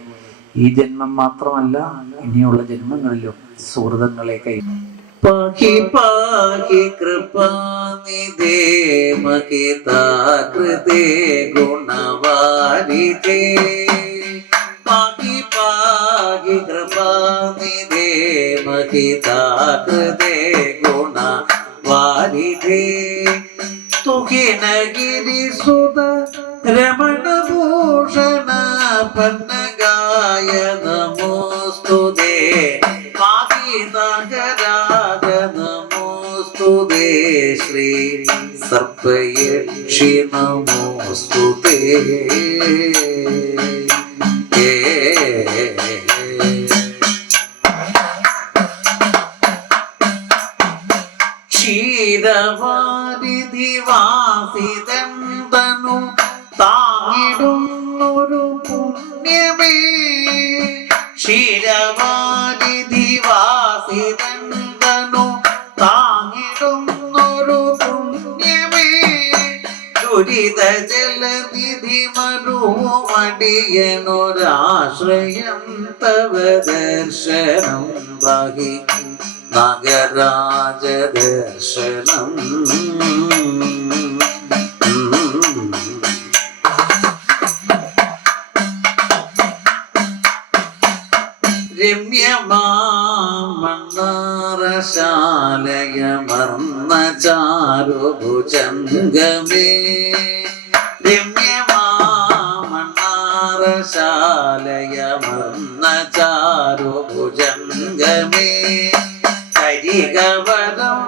ഈ ജന്മം മാത്രമല്ല, ഇനിയുള്ള ജന്മങ്ങളിലും സുഹൃതങ്ങളെ കൈ പാഹി പാഹി കൃപാനിധേ മഹിതാകൃതേ ഗുണവാരിധേ. പാഹി പാഹി കൃപാനിധേ മഹിതാകൃതേ ഗുണവാരിധേ. തുഹിനഗിരിസുത രമണഭൂഷണ പന്നഗായ നമോസ്തുതേ. പാഹിനാഗരാജ നമോസ്തുതേ. ശ്രീ സർപ്പയക്ഷി നമോസ്തുതേ. ക്ഷീരവാരിധിവാസിതന്തനു താങ്ങിടുന്നൊരു പുണ്യമേ. ക്ഷീരവാരിധിവാസിതന്തനു താങ്ങിടുന്നൊരു പുണ്യമേ. ദുരിത ജലനിധി മരുമടിയനൊരാശ്രയം തവ ദർശനം. ഭാഗി നാഗരാജ ദർശനം. രമ്യമാമണ്ണാറശാലയമർന്ന ചാരുഭുജംഗമേ. രമ്യമാമണ്ണാറശാലയമർന്ന ചാരുഭുജംഗമേ. കരികവരം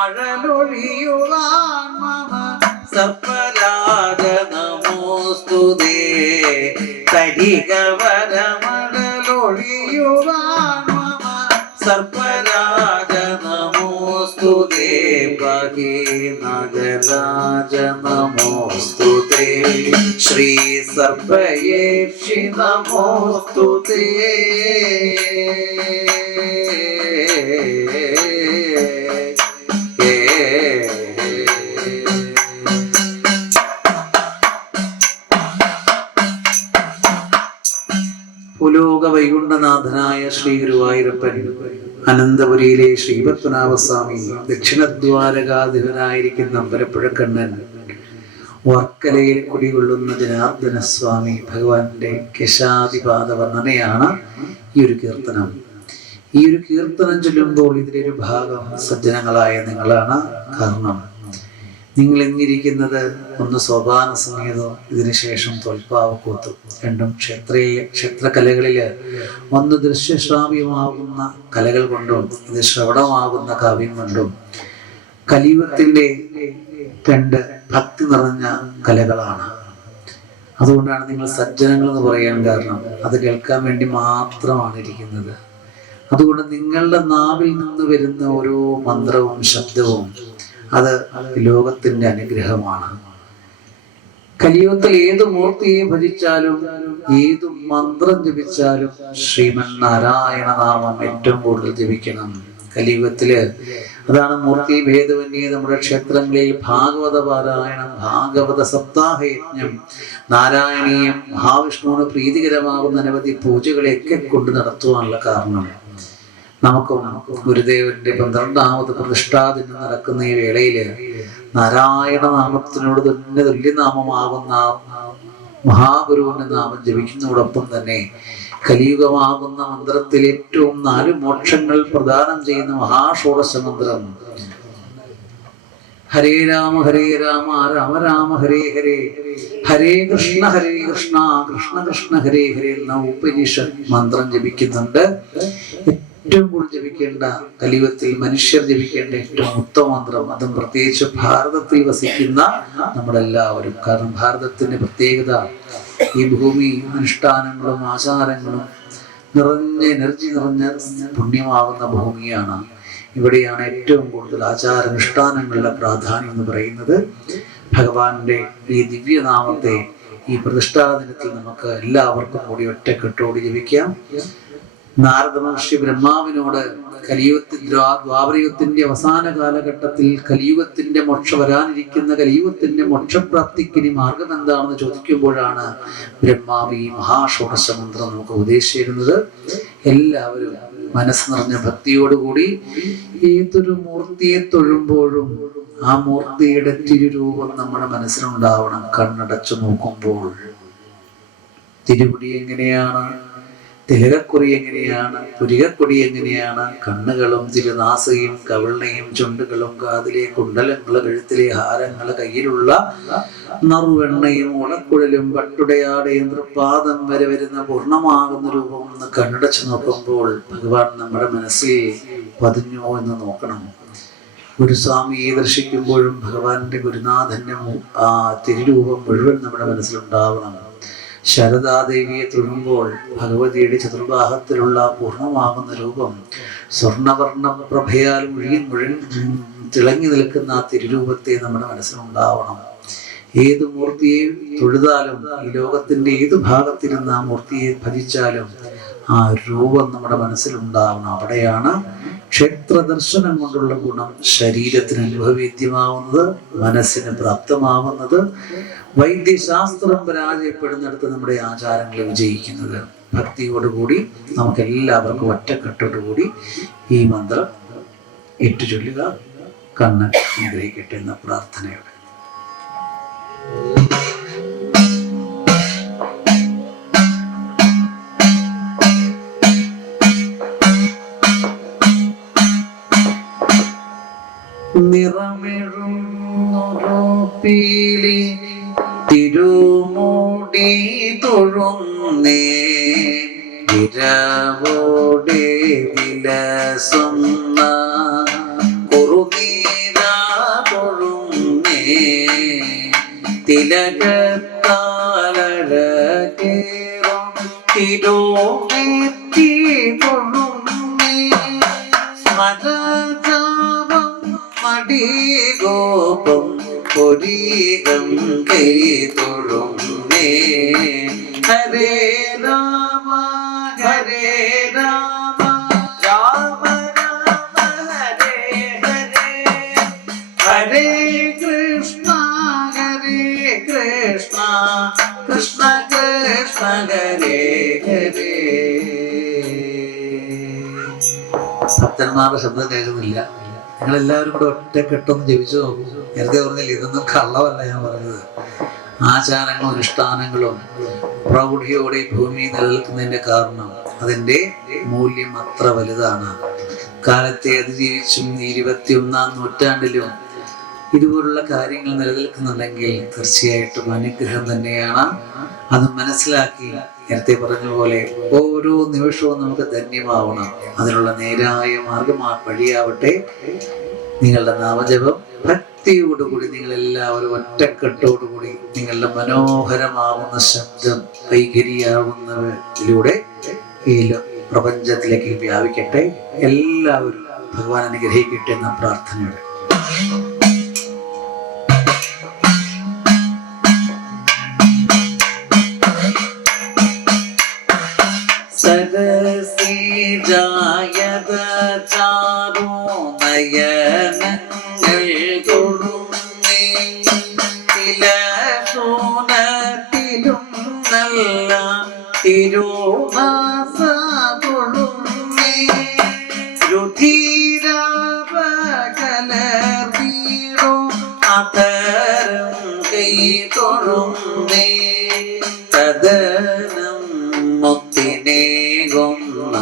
അഴലൊഴിയുവാൻ മമ സർപ്പരാജ നമോസ്തുതേ. കരികവരമഴലൊഴിയുവാൻ മമ സർപ്പരാജ നമോസ്തുതേ. പാഹി നാഗരാജ നമോസ്തുതേ. ശ്രീ സർപ്പയേക്ഷി നമോസ്തുതേ. ഭൂലോക വൈകുണ്ഠനാഥനായ ശ്രീ ഗുരുവായൂരപ്പൻ, അനന്തപുരിയിലെ ശ്രീപത്മനാഭസ്വാമി, ദക്ഷിണദ്വാരകാധിപനായിരിക്കുന്ന അമ്പലപ്പുഴക്കണ്ണൻ, വർക്കലയിൽ കുടികൊള്ളുന്ന ജനാർദ്ദന സ്വാമി ഭഗവാന്റെ കേശാദിപാദ വർണ്ണനയാണ് ഈ ഒരു കീർത്തനം. ഈ ഒരു കീർത്തനം ചൊല്ലുമ്പോൾ ഇതിലൊരു ഭാഗം സജ്ജനങ്ങളായ നിങ്ങളാണ്. കാരണം നിങ്ങൾ ഇന്നിരിക്കുന്നത് ഒന്ന് സോപാന സംഗീതവും ഇതിനുശേഷം തൊൽപ്പാവക്കൂത്തും, രണ്ടും ക്ഷേത്രകലകളില് ഒന്ന് ദൃശ്യശ്രാവ്യമാകുന്ന കലകൾ കൊണ്ടും ഇത് ശ്രവണമാകുന്ന കാവ്യം കൊണ്ടും കലിയുഗത്തിന്റെ രണ്ട് ഭക്തി നിറഞ്ഞ കലകളാണ്. അതുകൊണ്ടാണ് നിങ്ങൾ സജ്ജനങ്ങൾ എന്ന് പറയാൻ കാരണം അത് കേൾക്കാൻ വേണ്ടി മാത്രമാണ് ഇരിക്കുന്നത്. അതുകൊണ്ട് നിങ്ങളുടെ നാവിൽ നിന്ന് വരുന്ന ഓരോ മന്ത്രവും ശബ്ദവും അത് ലോകത്തിന്റെ അനുഗ്രഹമാണ്. കലിയുഗത്തിൽ ഏത് മൂർത്തിയെ ഭജിച്ചാലും ഏത് മന്ത്രം ജപിച്ചാലും ശ്രീമൻ നാരായണ നാമം ഏറ്റവും കൂടുതൽ ജപിക്കണം. കലിയുഗത്തില് അതാണ് മൂർത്തി ഭേദവന്യേ നമ്മുടെ ക്ഷേത്രങ്ങളിൽ ഭാഗവത പാരായണം, ഭാഗവത സപ്താഹയജ്ഞം, നാരായണീയം, മഹാവിഷ്ണുവിന് പ്രീതികരമാകുന്ന അനവധി പൂജകളെയൊക്കെ കൊണ്ട് നടത്തുവാനുള്ള കാരണം. നമുക്കും ഗുരുദേവന്റെ 12ാമത് പ്രതിഷ്ഠാദിനം നടക്കുന്ന ഈ വേളയില് നാരായണ നാമത്തിനോട് തന്നെ തുല്യനാമമാകുന്ന മഹാഗുരുവിന്റെ നാമം ജപിക്കുന്നതോടൊപ്പം തന്നെ കലിയുഗമാകുന്ന മന്ത്രത്തിൽ ഏറ്റവും 4 മോക്ഷങ്ങൾ പ്രദാനം ചെയ്യുന്ന മഹാഷോഡശ മന്ത്രം ഹരേ രാമ രാമ രാമ ഹരേ ഹരേ, ഹരേ കൃഷ്ണ കൃഷ്ണ കൃഷ്ണ ഹരേ ഹരേ എന്ന ഉപനിഷത്ത് മന്ത്രം ജപിക്കുന്നുണ്ട്. ഏറ്റവും കൂടുതൽ ജപിക്കേണ്ട, കലിയുഗത്തിൽ മനുഷ്യർ ജപിക്കേണ്ട ഏറ്റവും ഉത്തമ മന്ത്രം, അതും പ്രത്യേകിച്ച് ഭാരതത്തിൽ വസിക്കുന്ന നമ്മളെല്ലാവരും. കാരണം ഭാരതത്തിന്റെ പ്രത്യേകത ഈ ഭൂമി അനുഷ്ഠാനങ്ങളും ആചാരങ്ങളും നിറഞ്ഞ എനർജി നിറഞ്ഞ പുണ്യമാകുന്ന ഭൂമിയാണ്. ഇവിടെയാണ് ഏറ്റവും കൂടുതൽ ആചാരാനുഷ്ഠാനങ്ങളുടെ പ്രാധാന്യം എന്ന് പറയുന്നത്. ഭഗവാന്റെ ഈ ദിവ്യനാമത്തെ ഈ പ്രതിഷ്ഠാ ദിനത്തിൽ നമുക്ക് എല്ലാവർക്കും കൂടി ഒറ്റക്കെട്ടോടി ജപിക്കാം. നാരദ മഹർഷി ബ്രഹ്മാവിനോട് ദ്വാപരയുഗത്തിന്റെ അവസാന കാലഘട്ടത്തിൽ കലിയുഗത്തിന്റെ വരാനിരിക്കുന്ന കലിയുഗത്തിന്റെ മോക്ഷപ്രാപ്തിക്ക് ഇനി മാർഗം എന്താണെന്ന് ചോദിക്കുമ്പോഴാണ് ബ്രഹ്മാവ് ഈ മഹാഷോഡശ മന്ത്രം നമുക്ക് ഉപദേശിച്ചിരുന്നത്. എല്ലാവരും മനസ്സ് നിറഞ്ഞ ഭക്തിയോടുകൂടി ഏതൊരു മൂർത്തിയെ തൊഴുമ്പോഴും ആ മൂർത്തിയുടെ തിരുരൂപം നമ്മുടെ മനസ്സിലുണ്ടാവണം. കണ്ണടച്ചു നോക്കുമ്പോൾ തിരുമുടി എങ്ങനെയാണ്, തിലകക്കുറി എങ്ങനെയാണ്, പുരികക്കൊടി എങ്ങനെയാണ്, കണ്ണുകളും തിരുനാസയും കവിളിനെയും ചുണ്ടുകളും കാതിലെ കുണ്ടലങ്ങള് കഴുത്തിലെ ഹാരങ്ങള് കയ്യിലുള്ള നറുവെണ്ണയും ഉണക്കുഴലും പട്ടുടയാടയും തൃപ്പാദം വരെ വരുന്ന പൂർണ്ണമാകുന്ന രൂപം ഒന്ന് കണ്ണടച്ചു നോക്കുമ്പോൾ ഭഗവാൻ നമ്മുടെ മനസ്സിൽ പതിഞ്ഞോ എന്ന് നോക്കണം. ഗുരുസ്വാമിയെ ദർശിക്കുമ്പോഴും ഭഗവാന്റെ ഗുരുനാഥന്റെ ആ തിരുരൂപം മുഴുവൻ നമ്മുടെ മനസ്സിലുണ്ടാവണം. ശാരദാദേവിയെ തൊഴുമ്പോൾ ഭഗവതിയുടെ ചതുർബാഹത്തിലുള്ള പൂർണ്ണമാകുന്ന രൂപം സ്വർണവർണ്ണ പ്രഭയാൽ തിളങ്ങി നിൽക്കുന്ന ആ തിരുരൂപത്തെ നമ്മുടെ മനസ്സിലുണ്ടാവണം. ഏത് മൂർത്തിയെ തൊഴുതാലും ഈ ലോകത്തിന്റെ ഏത് ഭാഗത്തിരുന്ന് ആ മൂർത്തിയെ ഭജിച്ചാലും ആ രൂപം നമ്മുടെ മനസ്സിലുണ്ടാവണം. അവിടെയാണ് ക്ഷേത്ര ദർശനം കൊണ്ടുള്ള ഗുണം ശരീരത്തിന് അനുഭവവേദ്യമാവുന്നത്, മനസ്സിന് പ്രാപ്തമാവുന്നത്, വൈദ്യശാസ്ത്രം പരാജയപ്പെടുന്നിടത്ത് നമ്മുടെ ആചാരങ്ങൾ വിജയിക്കുന്നത്. ഭക്തിയോടുകൂടി നമുക്ക് എല്ലാവർക്കും ഒറ്റക്കെട്ടോടുകൂടി ഈ മന്ത്രം ഏറ്റുചൊല്ലുക. കണ്ണൻ അനുഗ്രഹിക്കട്ടെ എന്ന പ്രാർത്ഥനയോടെ. നിറമിഴും പീലി തിരുമുടി തൊഴുന്നേ, ഇരവോടെ വിലസുന്ന കുറുനീര തൊഴുന്നേ, തിലകത്താലരകേറും തിരുനെറ്റി തൊഴുന്നേ, സ്മരജാപം മടിഗോപം പൊരീകം കൈ തൊഴുന്നേ, ഹരേ രാമ രാമ രാമ രാമ ഹരേ ഹരേ, ഹരേ കൃഷ്ണ കൃഷ്ണ കൃഷ്ണ കൃഷ്ണ ഹരേ ഹരേ. ഭക്തന്മാരുടെ ശബ്ദം കേൾക്കുന്നില്ല. നിങ്ങളെല്ലാവരും കൂടെ ഒറ്റക്കെട്ടൊന്ന് ജപിച്ചു നോക്കൂ. നേരത്തെ പറഞ്ഞില്ല, ഇതൊന്നും കള്ളമല്ല ഞാൻ പറഞ്ഞത്. ആചാരങ്ങളും അനുഷ്ഠാനങ്ങളും പ്രൗഢിയോടെ ഈ ഭൂമി നിലനിൽക്കുന്നതിന്റെ കാരണം അതിൻ്റെ മൂല്യം അത്ര വലുതാണ്. കാലത്തെ അതിജീവിച്ചും 21ാം നൂറ്റാണ്ടിലും ഇതുപോലുള്ള കാര്യങ്ങൾ നിലനിൽക്കുന്നുണ്ടെങ്കിൽ തീർച്ചയായിട്ടും അനുഗ്രഹം തന്നെയാണ്. അത് മനസ്സിലാക്കി നേരത്തെ പറഞ്ഞ പോലെ ഓരോ നിമിഷവും നമുക്ക് ധന്യമാവണം. അതിനുള്ള നേരായ മാർഗം വഴിയാവട്ടെ. നിങ്ങളുടെ നാമജപം ഭക്തിയോടുകൂടി നിങ്ങൾ എല്ലാവരും ഒറ്റക്കെട്ടോടുകൂടി നിങ്ങളുടെ മനോഹരമാവുന്ന ശബ്ദം കൈകരിയാവുന്നതിലൂടെ ഈ പ്രപഞ്ചത്തിലേക്ക് വ്യാപിക്കട്ടെ. എല്ലാവരും ഭഗവാൻ അനുഗ്രഹിക്കട്ടെ എന്ന പ്രാർത്ഥനയോടെ സരസി ജായത ചാരോ നയനങ്ങൾ തൊഴുന്നേ തിലസൂനത്തിലും നല്ല തിരുവാസ തൊഴുന്നേ രുധിരവകലർവീടോ അതരം കൈ തൊഴുന്നേ തദനം മുക്തിനേകുന്ന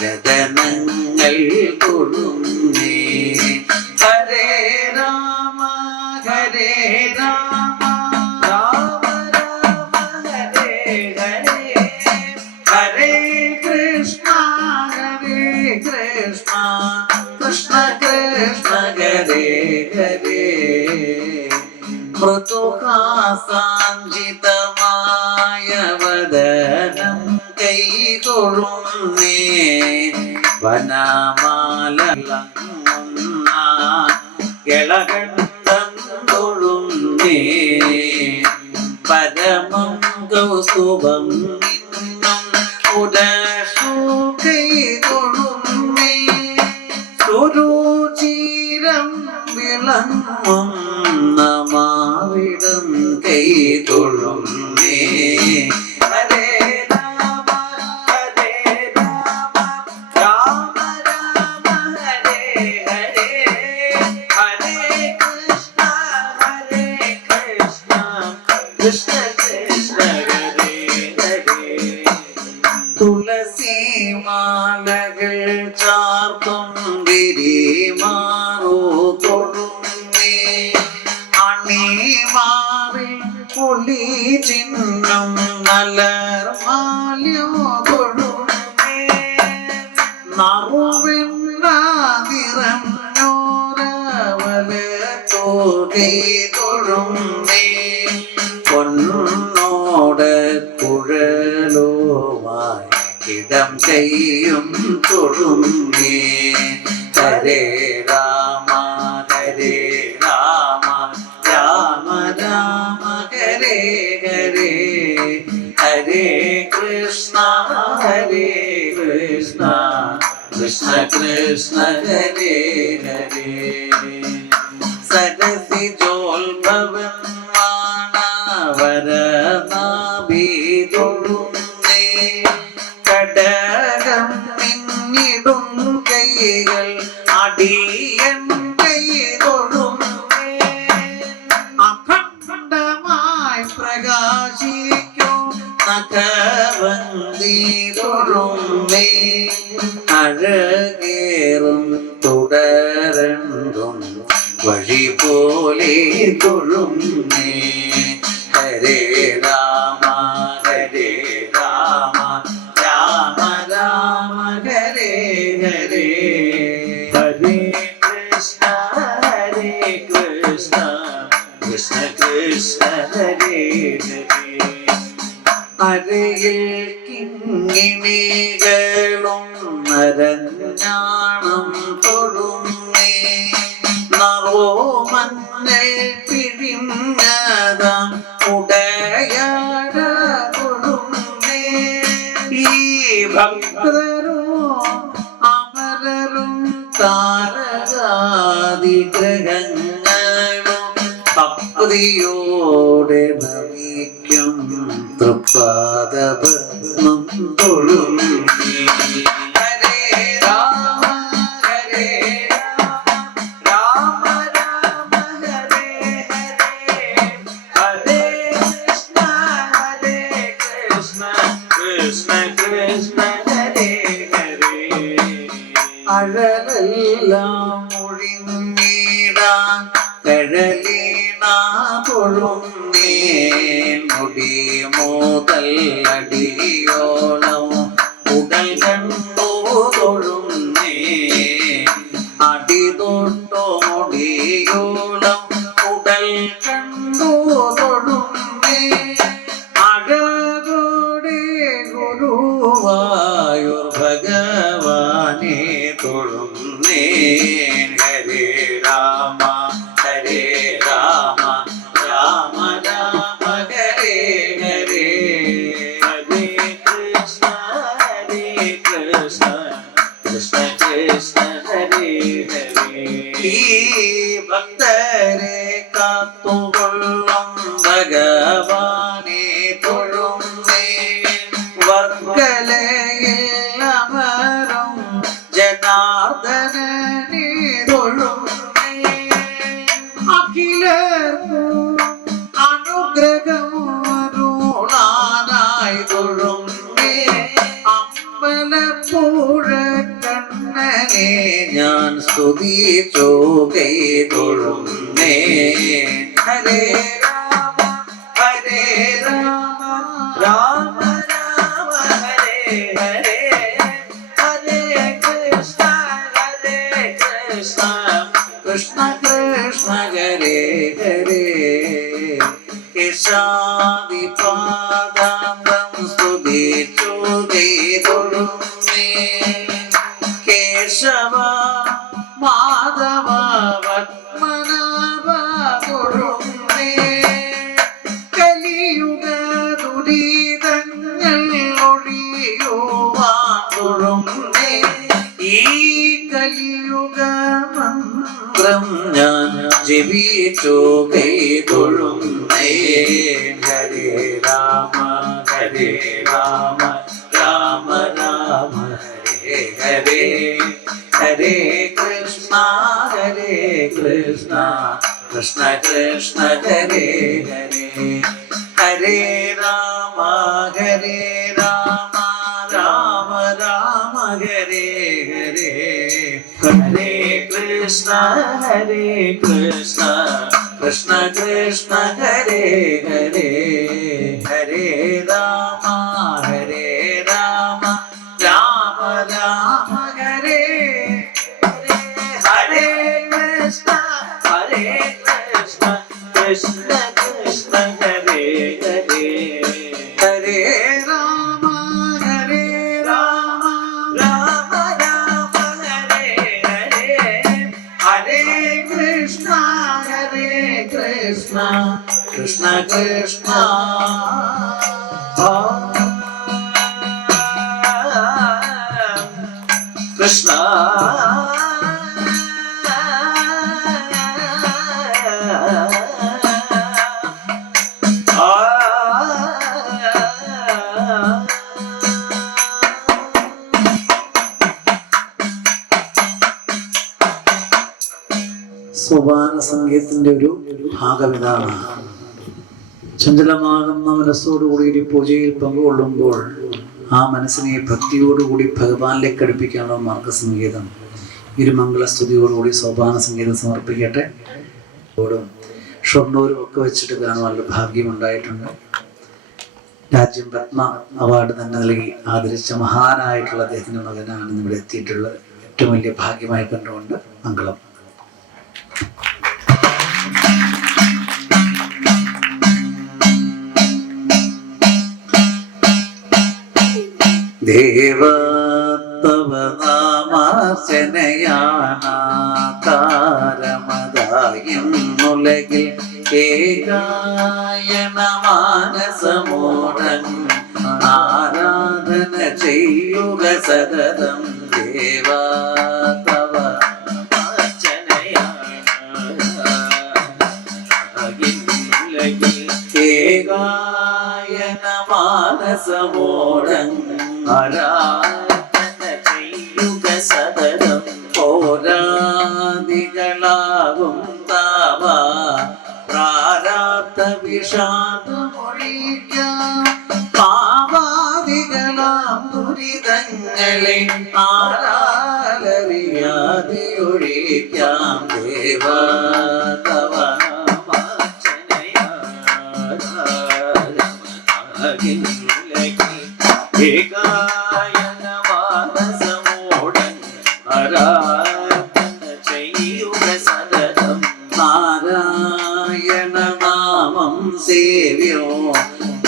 രതനങ്ങൾ തൊഴുന്നേ. ഹരേ രാമ ഹരേ രാമ രാമ രാമ ഹരേ ഹരേ ഹരേ കൃഷ്ണ കൃഷ്ണ കൃഷ്ണ കൃഷ്ണ ഹരേ ഹരേ മൃദുഹാസാഞ്ചിതമായ വദനം കൈ തൊഴുന്നേ വനമാല ഗളകണ്ഠം തൊഴുന്നേ പരമം കൗസ്തുഭം ഉദശു കൈ തൊഴുന്നേ സുരുചിരം വിളങ്ങും നമാവിടം കൈ തൊഴുന്നേ. ഹരേ രാമ ഹരേ രാമ രാമ രാമ ഹരേ ഹരേ ഹരേ കൃഷ്ണ കൃഷ്ണ കൃഷ്ണ ഹരേ ഹരേ. തുളസി മാലകൾ ചാർത്തും ഗിരിമാറോ തൊഴുന്നേ അണിമാറിൽ പുളി ചിഹ്നം നലർമാല്യോ തൊഴുന്നേ നറുവെണ്ണാതിരം നോരവല തോകൈ തൊഴുന്നേ പൊന്നോട് കുഴലുമായി ഇടം കൈയും തൊഴുന്നേ. ഹരേ രാമ ഹരേ രാമ രാമ രാമ ഹരേ ഹരേ ഹരേ കൃഷ്ണ കൃഷ്ണ കൃഷ്ണ കൃഷ്ണ ഹരേ ഹരേ. സരസി ജോത്ഭവം മാണവരനാഭി തൊഴുന്നേ കടകം പിന്നിടും കൈകൾ അടിയൻ കൈ തൊഴുന്നേ അഖണ്ഡമായി പ്രകാശിക്കും നഖവന്തി തൊഴുന്നേ അഴകേറും തുടരണ്ടും വഴി പോലെ തൊഴുന്നേ. ഹരേ രാമ ഹരേ രാമ രാമ രാമ ഹരേ ഹരേ ഹരേ കൃഷ്ണ കൃഷ്ണ കൃഷ്ണ ഹരേ ഹരേ. അരയിൽ കിങ്ങിണികളും നരഞ്ഞാണം തൊഴുന്നേ നറോമന്നൽ പിഴിഞ്ഞതാം ഉടയാട തൊഴുന്നേ ഈ ഭക്തരും അമരരും താരകാദിഗ്രഹങ്ങളും ഭക്തിയോടെ നമിക്കും തൃപ്പാദപത്മം തൊഴുന്നേ. ഹരേ രാമ ഹരേ രാമ രാമ ഹരേ ഹരേ ഹരേ കൃഷ്ണ കൃഷ്ണ കൃഷ്ണ ഹരേ ഹരേ. അഴലെല്ലാം ഒഴിഞ്ഞിടാൻ കഴലീണ തൊഴുന്നേ മുടി മുതൽ അടിയോളം ഉടൽ കണ്ടു തൊഴുന്നേ അടി തൊട്ടോ കുളം ഉടൽ കണ്ടു തൊഴുന്നേ അഴകോടെ ഗുരുവായൂർ ഭഗവാനെ തൊഴുന്നേ ഹരേ രാമ ഹരേ രാമ രാമ രാമ ഹരേ ഹരേ ഹരേ കൃഷ്ണ കൃഷ്ണ കൃഷ്ണ ഹരേ ഹരേ ഈ ഭക്തരെ കാത്തുകൊള്ളും ഭഗവാനെ തൊഴുന്നേ വർക്കലയിൽ അമരും ജനാർദ്ദനനെ തൊഴുന്നേ അഖിലർക്കും അനുഗ്രഹമരുളാനായി തൊഴുന്നേ അമ്പലപ്പുഴ കണ്ണനെ ഞാൻ സ്തുതിച്ചു കൈ തൊഴുന്നേ ഹരേ രാമ ഹരേ രാമ രാമ രാമ ഹരേ ഹരേ ഹരേ കൃഷ്ണ കൃഷ്ണ കൃഷ്ണ ഹരേ ഹരേ കേശാദിപാദാന്തം സ്തുതിച്ചു കൈ തൊഴുന്നേ കേശവ മാധവ പത്മനാഭ തൊഴുന്നേ കലിയുഗ ദുരിതങ്ങൾ ഒഴിയുവാൻ തൊഴുന്നേ ഈ കലിയുഗ മന്ത്രം ഞാൻ ജപിച്ചു കൈ തൊഴുന്നേ ഹരേ രാമ ഹരേ രാമ രാമ രാമ ഹരേ ഹരേ ഹരേ കൃഷ്ണ കൃഷ്ണ കൃഷ്ണ ഹരേ ഹരേ ഹരേ രാമ രാമ രാമ ഹരേ ഹരേ ഹരേ കൃഷ്ണ കൃഷ്ണ കൃഷ്ണ ഹരേ ഹരേ ഹരേ രാമ രാമ രാമ ഹരേ ഹരേ കൃഷ്ണ കൃഷ്ണ കൃഷ്ണ ഹരേ ഹരേ ഹരേ രാമ രാമ രാമ ഹരേ ഹരേ ഹരേ കൃഷ്ണ കൃഷ്ണ കൃഷ്ണ കൃഷ്ണ സോപാന സംഗീതത്തിന്റെ ഒരു ഭാഗം ഇതാണ്. ചഞ്ചലമാകുന്ന മനസ്സോടുകൂടി ഒരു പൂജയിൽ പങ്കുകൊള്ളുമ്പോൾ ആ മനസ്സിനെ ഭക്തിയോടുകൂടി ഭഗവാനിലേക്ക് അടുപ്പിക്കാനുള്ള മാർഗസംഗീതം ഒരു മംഗളസ്തുതിയോടുകൂടി സോപാന സംഗീതം സമർപ്പിക്കട്ടെ. ഷൊർണൂരും ഒക്കെ വെച്ചിട്ട് കാണുവാനുള്ള ഭാഗ്യമുണ്ടായിട്ടുണ്ട്. രാജ്യം പത്മ അവാർഡ് തന്നെ നൽകി ആദരിച്ച മഹാനായിട്ടുള്ള അദ്ദേഹത്തിൻ്റെ മകനാണ് ഇവിടെ എത്തിയിട്ടുള്ളത്. ഏറ്റവും വലിയ ഭാഗ്യമായി കണ്ടുകൊണ്ട് മംഗളം. ദേവതവ നാമാർച്ചനയാണാതാരമതായും ഉലകിൽ ഏകായന മാനസമോടൻ ആരാധന ചെയ്യുക സതതം. ദേവതവ ഏകായന മാനസമോടൻ ആരാധന ചെയ്യുക സതതം. പോരാദികളാകും താവ പ്രാരാബ്ധ വിഷാദമൊഴിക്കാം. പാവാദികളാം ദുരിതങ്ങളെ ആരാലറിയാതെ ഒഴിക്കാം. ദേവതവ ഏകായന മാനസമോടൻ ആരാധന ചെയ്യുക സതതം. നാരായണ നാമം സേവ്യോ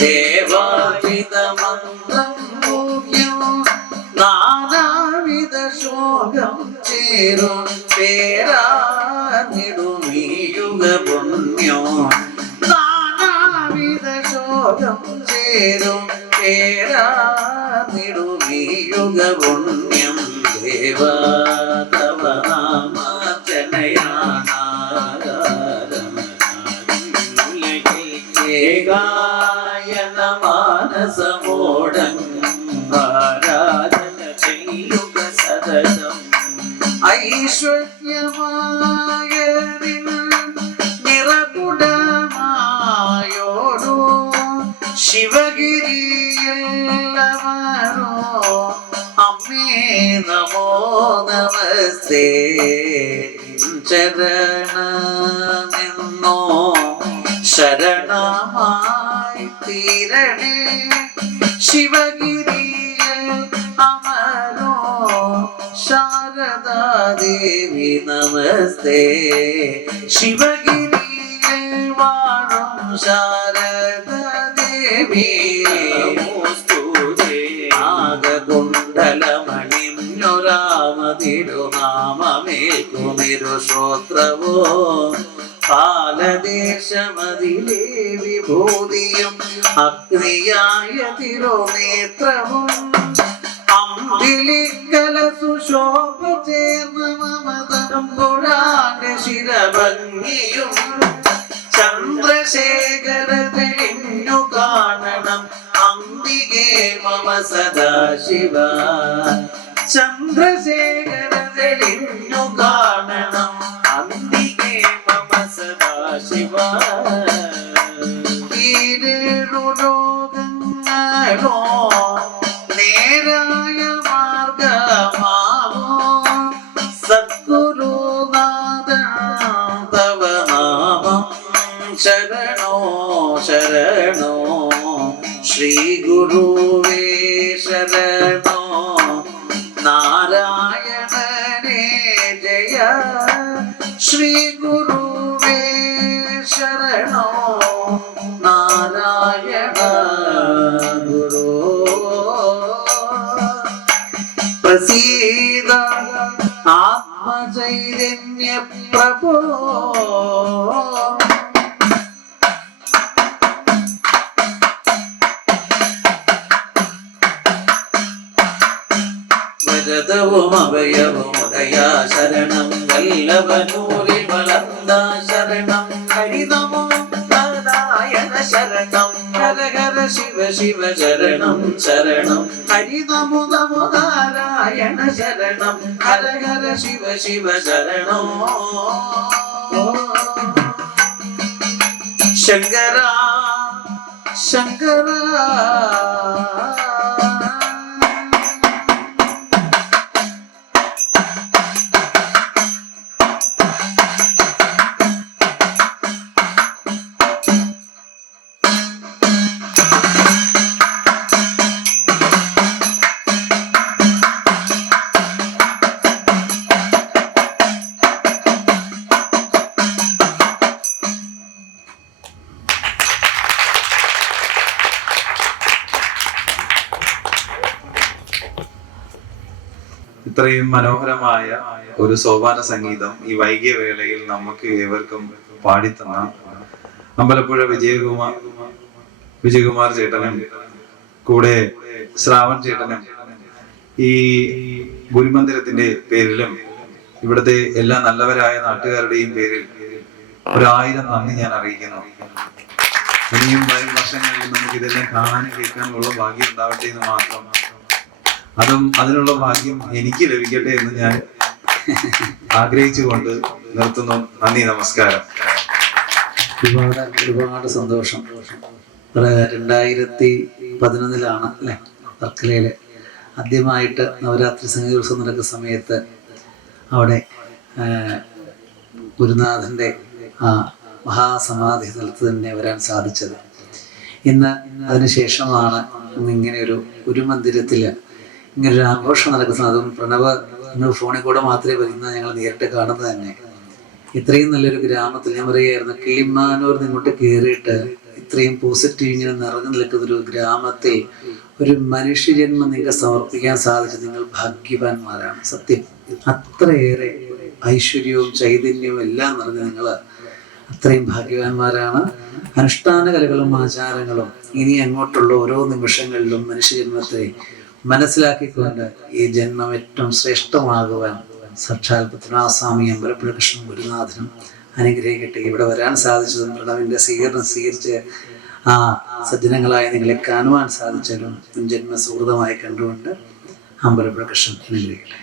ദേവാർപ്പിതമന്ത്രം പൂജ്യോ നാനാവിധ ശോകം ചേരും പേരാർന്നിടുമീ യുഗ പുണ്യോ നാനാവിധ ശോകം ചേരും പേരാർന്നിടുമീ യുഗ പുണ്യം ദേവ തവ ഏകായന മാനസമോടം ആരാധന ചെയ്യുക സദനം ഐശ്വര്യമായ നിറകുടമായോടോ ശിവഗിരിയല്ലവനോ അമ്മേ നമോ നമസ്തേ ചരണമെന്നോ ശരണമായി തീരണേ ശിവഗിരിയിൽ അമരോ ശാരദാദേവി നമസ്തേ ശിവഗിരിയിൽ വാഴും ശാരദാദേവി ആകകുണ്ടലമണിഞ്ഞൊരാമതിരുനാമമേൽക്കുമിരു ശ്രോത്രവോ കാലദേശമതിലേ വിഭൂതിയും അഗ്നിയായ തിരുനേത്രവും അമ്പിലിക്കല സുശോഭ ചേർന്ന മമതം പുരാന്റെ ശിരഭംഗിയും ചന്ദ്രശേഖര തെളിഞ്ഞു കാണണം അംബികേ മമ സദാശിവ ചന്ദ്രശേഖര തെളിഞ്ഞു കാണണം അംബികേ മമ സദാശിവ ഈരേഴു ലോകങ്ങളോ നേരായ മാർഗമാവോ സദ്ഗുരുനാഥ തവ നാമം ശരണോ ശരണോ ശ്രീ ഗുരുവേ ശരണോ നാരായണനേ ജയ ശ്രീ ഗുരുവേ ശരണോ നാരായണ ഗുരു പ്രസീദ ആത്മചൈതന്യ പ്രഭോ വരദവും അഭയവും ഉദയാ ശരണം വല്ലഭനൂരി വളർന്ന ശരണം ഹരിനമോ നാരായണ ശരണം ഹര ഹര ശിവ ശിവ ശരണം ശരണം ഹരിനമോ നമോ നാരായണ ശരണം ഹര ഹര ശിവ ശിവ ശരണോ ശങ്കര ശങ്കര ഇത്രയും മനോഹരമായ ഒരു സോപാന സംഗീതം ഈ വൈകിയ വേളയിൽ നമുക്ക് ഏവർക്കും പാടിത്തന്ന അമ്പലപ്പുഴ വിജയകുമാർ ചേട്ടനും കൂടെ ശ്രാവൺ ചേട്ടനും ഈ ഗുരുമന്ദിരത്തിന്റെ പേരിലും ഇവിടുത്തെ എല്ലാ നല്ലവരായ നാട്ടുകാരുടെയും പേരിൽ 1000 നന്ദി ഞാൻ അറിയിക്കുന്നു. ഇനിയും വരും വർഷങ്ങളിൽ നമുക്ക് ഇതെല്ലാം കാണാനും കേൾക്കാനും ഉള്ള ഭാഗ്യം ഉണ്ടാവട്ടെ എന്ന് മാത്രം. അതിനുള്ള ഭാഗ്യം എനിക്ക് ലഭിക്കട്ടെ എന്ന് ഞാൻ ആഗ്രഹിച്ചുകൊണ്ട് നിർത്തുന്നു. നന്ദി, നമസ്കാരം. ഒരുപാട് സന്തോഷം. 2011 അല്ലെ വർക്കലയില് ആദ്യമായിട്ട് നവരാത്രി സംഗീതോത്സവം നടക്കുന്ന സമയത്ത് അവിടെ ഗുരുനാഥന്റെ ആ മഹാസമാധി സ്ഥലത്ത് തന്നെ വരാൻ സാധിച്ചത്. ഇന്ന് അതിനുശേഷമാണ് ഇങ്ങനെ ഒരു മന്ദിരത്തില് ഇങ്ങനൊരു ആഘോഷം നടക്കുന്നത്. അതും പ്രണവ് നിങ്ങൾ ഫോണിൽ കൂടെ മാത്രമേ വരുന്നത് ഞങ്ങൾ നേരിട്ട് കാണുന്നത് തന്നെ. ഇത്രയും നല്ലൊരു ഗ്രാമത്തിൽ ഞാൻ പറയുകയായിരുന്നു, കിളിമാനൂർ ഇങ്ങോട്ട് കയറിയിട്ട് ഇത്രയും പോസിറ്റീവ് ഇങ്ങനെ നിറഞ്ഞു നിൽക്കുന്ന ഒരു ഗ്രാമത്തിൽ ഒരു മനുഷ്യജന്മം നിങ്ങൾക്ക് സമർപ്പിക്കാൻ സാധിച്ചു. നിങ്ങൾ ഭാഗ്യവാന്മാരാണ്. സത്യം, അത്രയേറെ ഐശ്വര്യവും ചൈതന്യവും എല്ലാം നിറഞ്ഞ നിങ്ങൾ അത്രയും ഭാഗ്യവാന്മാരാണ്. അനുഷ്ഠാന കലകളും ആചാരങ്ങളും ഇനി അങ്ങോട്ടുള്ള ഓരോ നിമിഷങ്ങളിലും മനുഷ്യജന്മത്തെ മനസ്സിലാക്കിക്കൊണ്ട് ഈ ജന്മം ഏറ്റവും ശ്രേഷ്ഠമാകുവാൻ സാക്ഷാൽ പത്മനാഭസ്വാമി അമ്പലപ്പുഴ കൃഷ്ണൻ ഗുരുനാഥനും അനുഗ്രഹിക്കട്ടെ. ഇവിടെ വരാൻ സാധിച്ചതും പ്രണവിൻ്റെ സ്വീകരണം സ്വീകരിച്ച് ആ സജ്ജനങ്ങളായ നിങ്ങളെ കാണുവാൻ സാധിച്ചതും ജന്മ സുഹൃതമായി കണ്ടുകൊണ്ട് അമ്പലപ്പുഴ കൃഷ്ണൻ അനുഗ്രഹിക്കട്ടെ.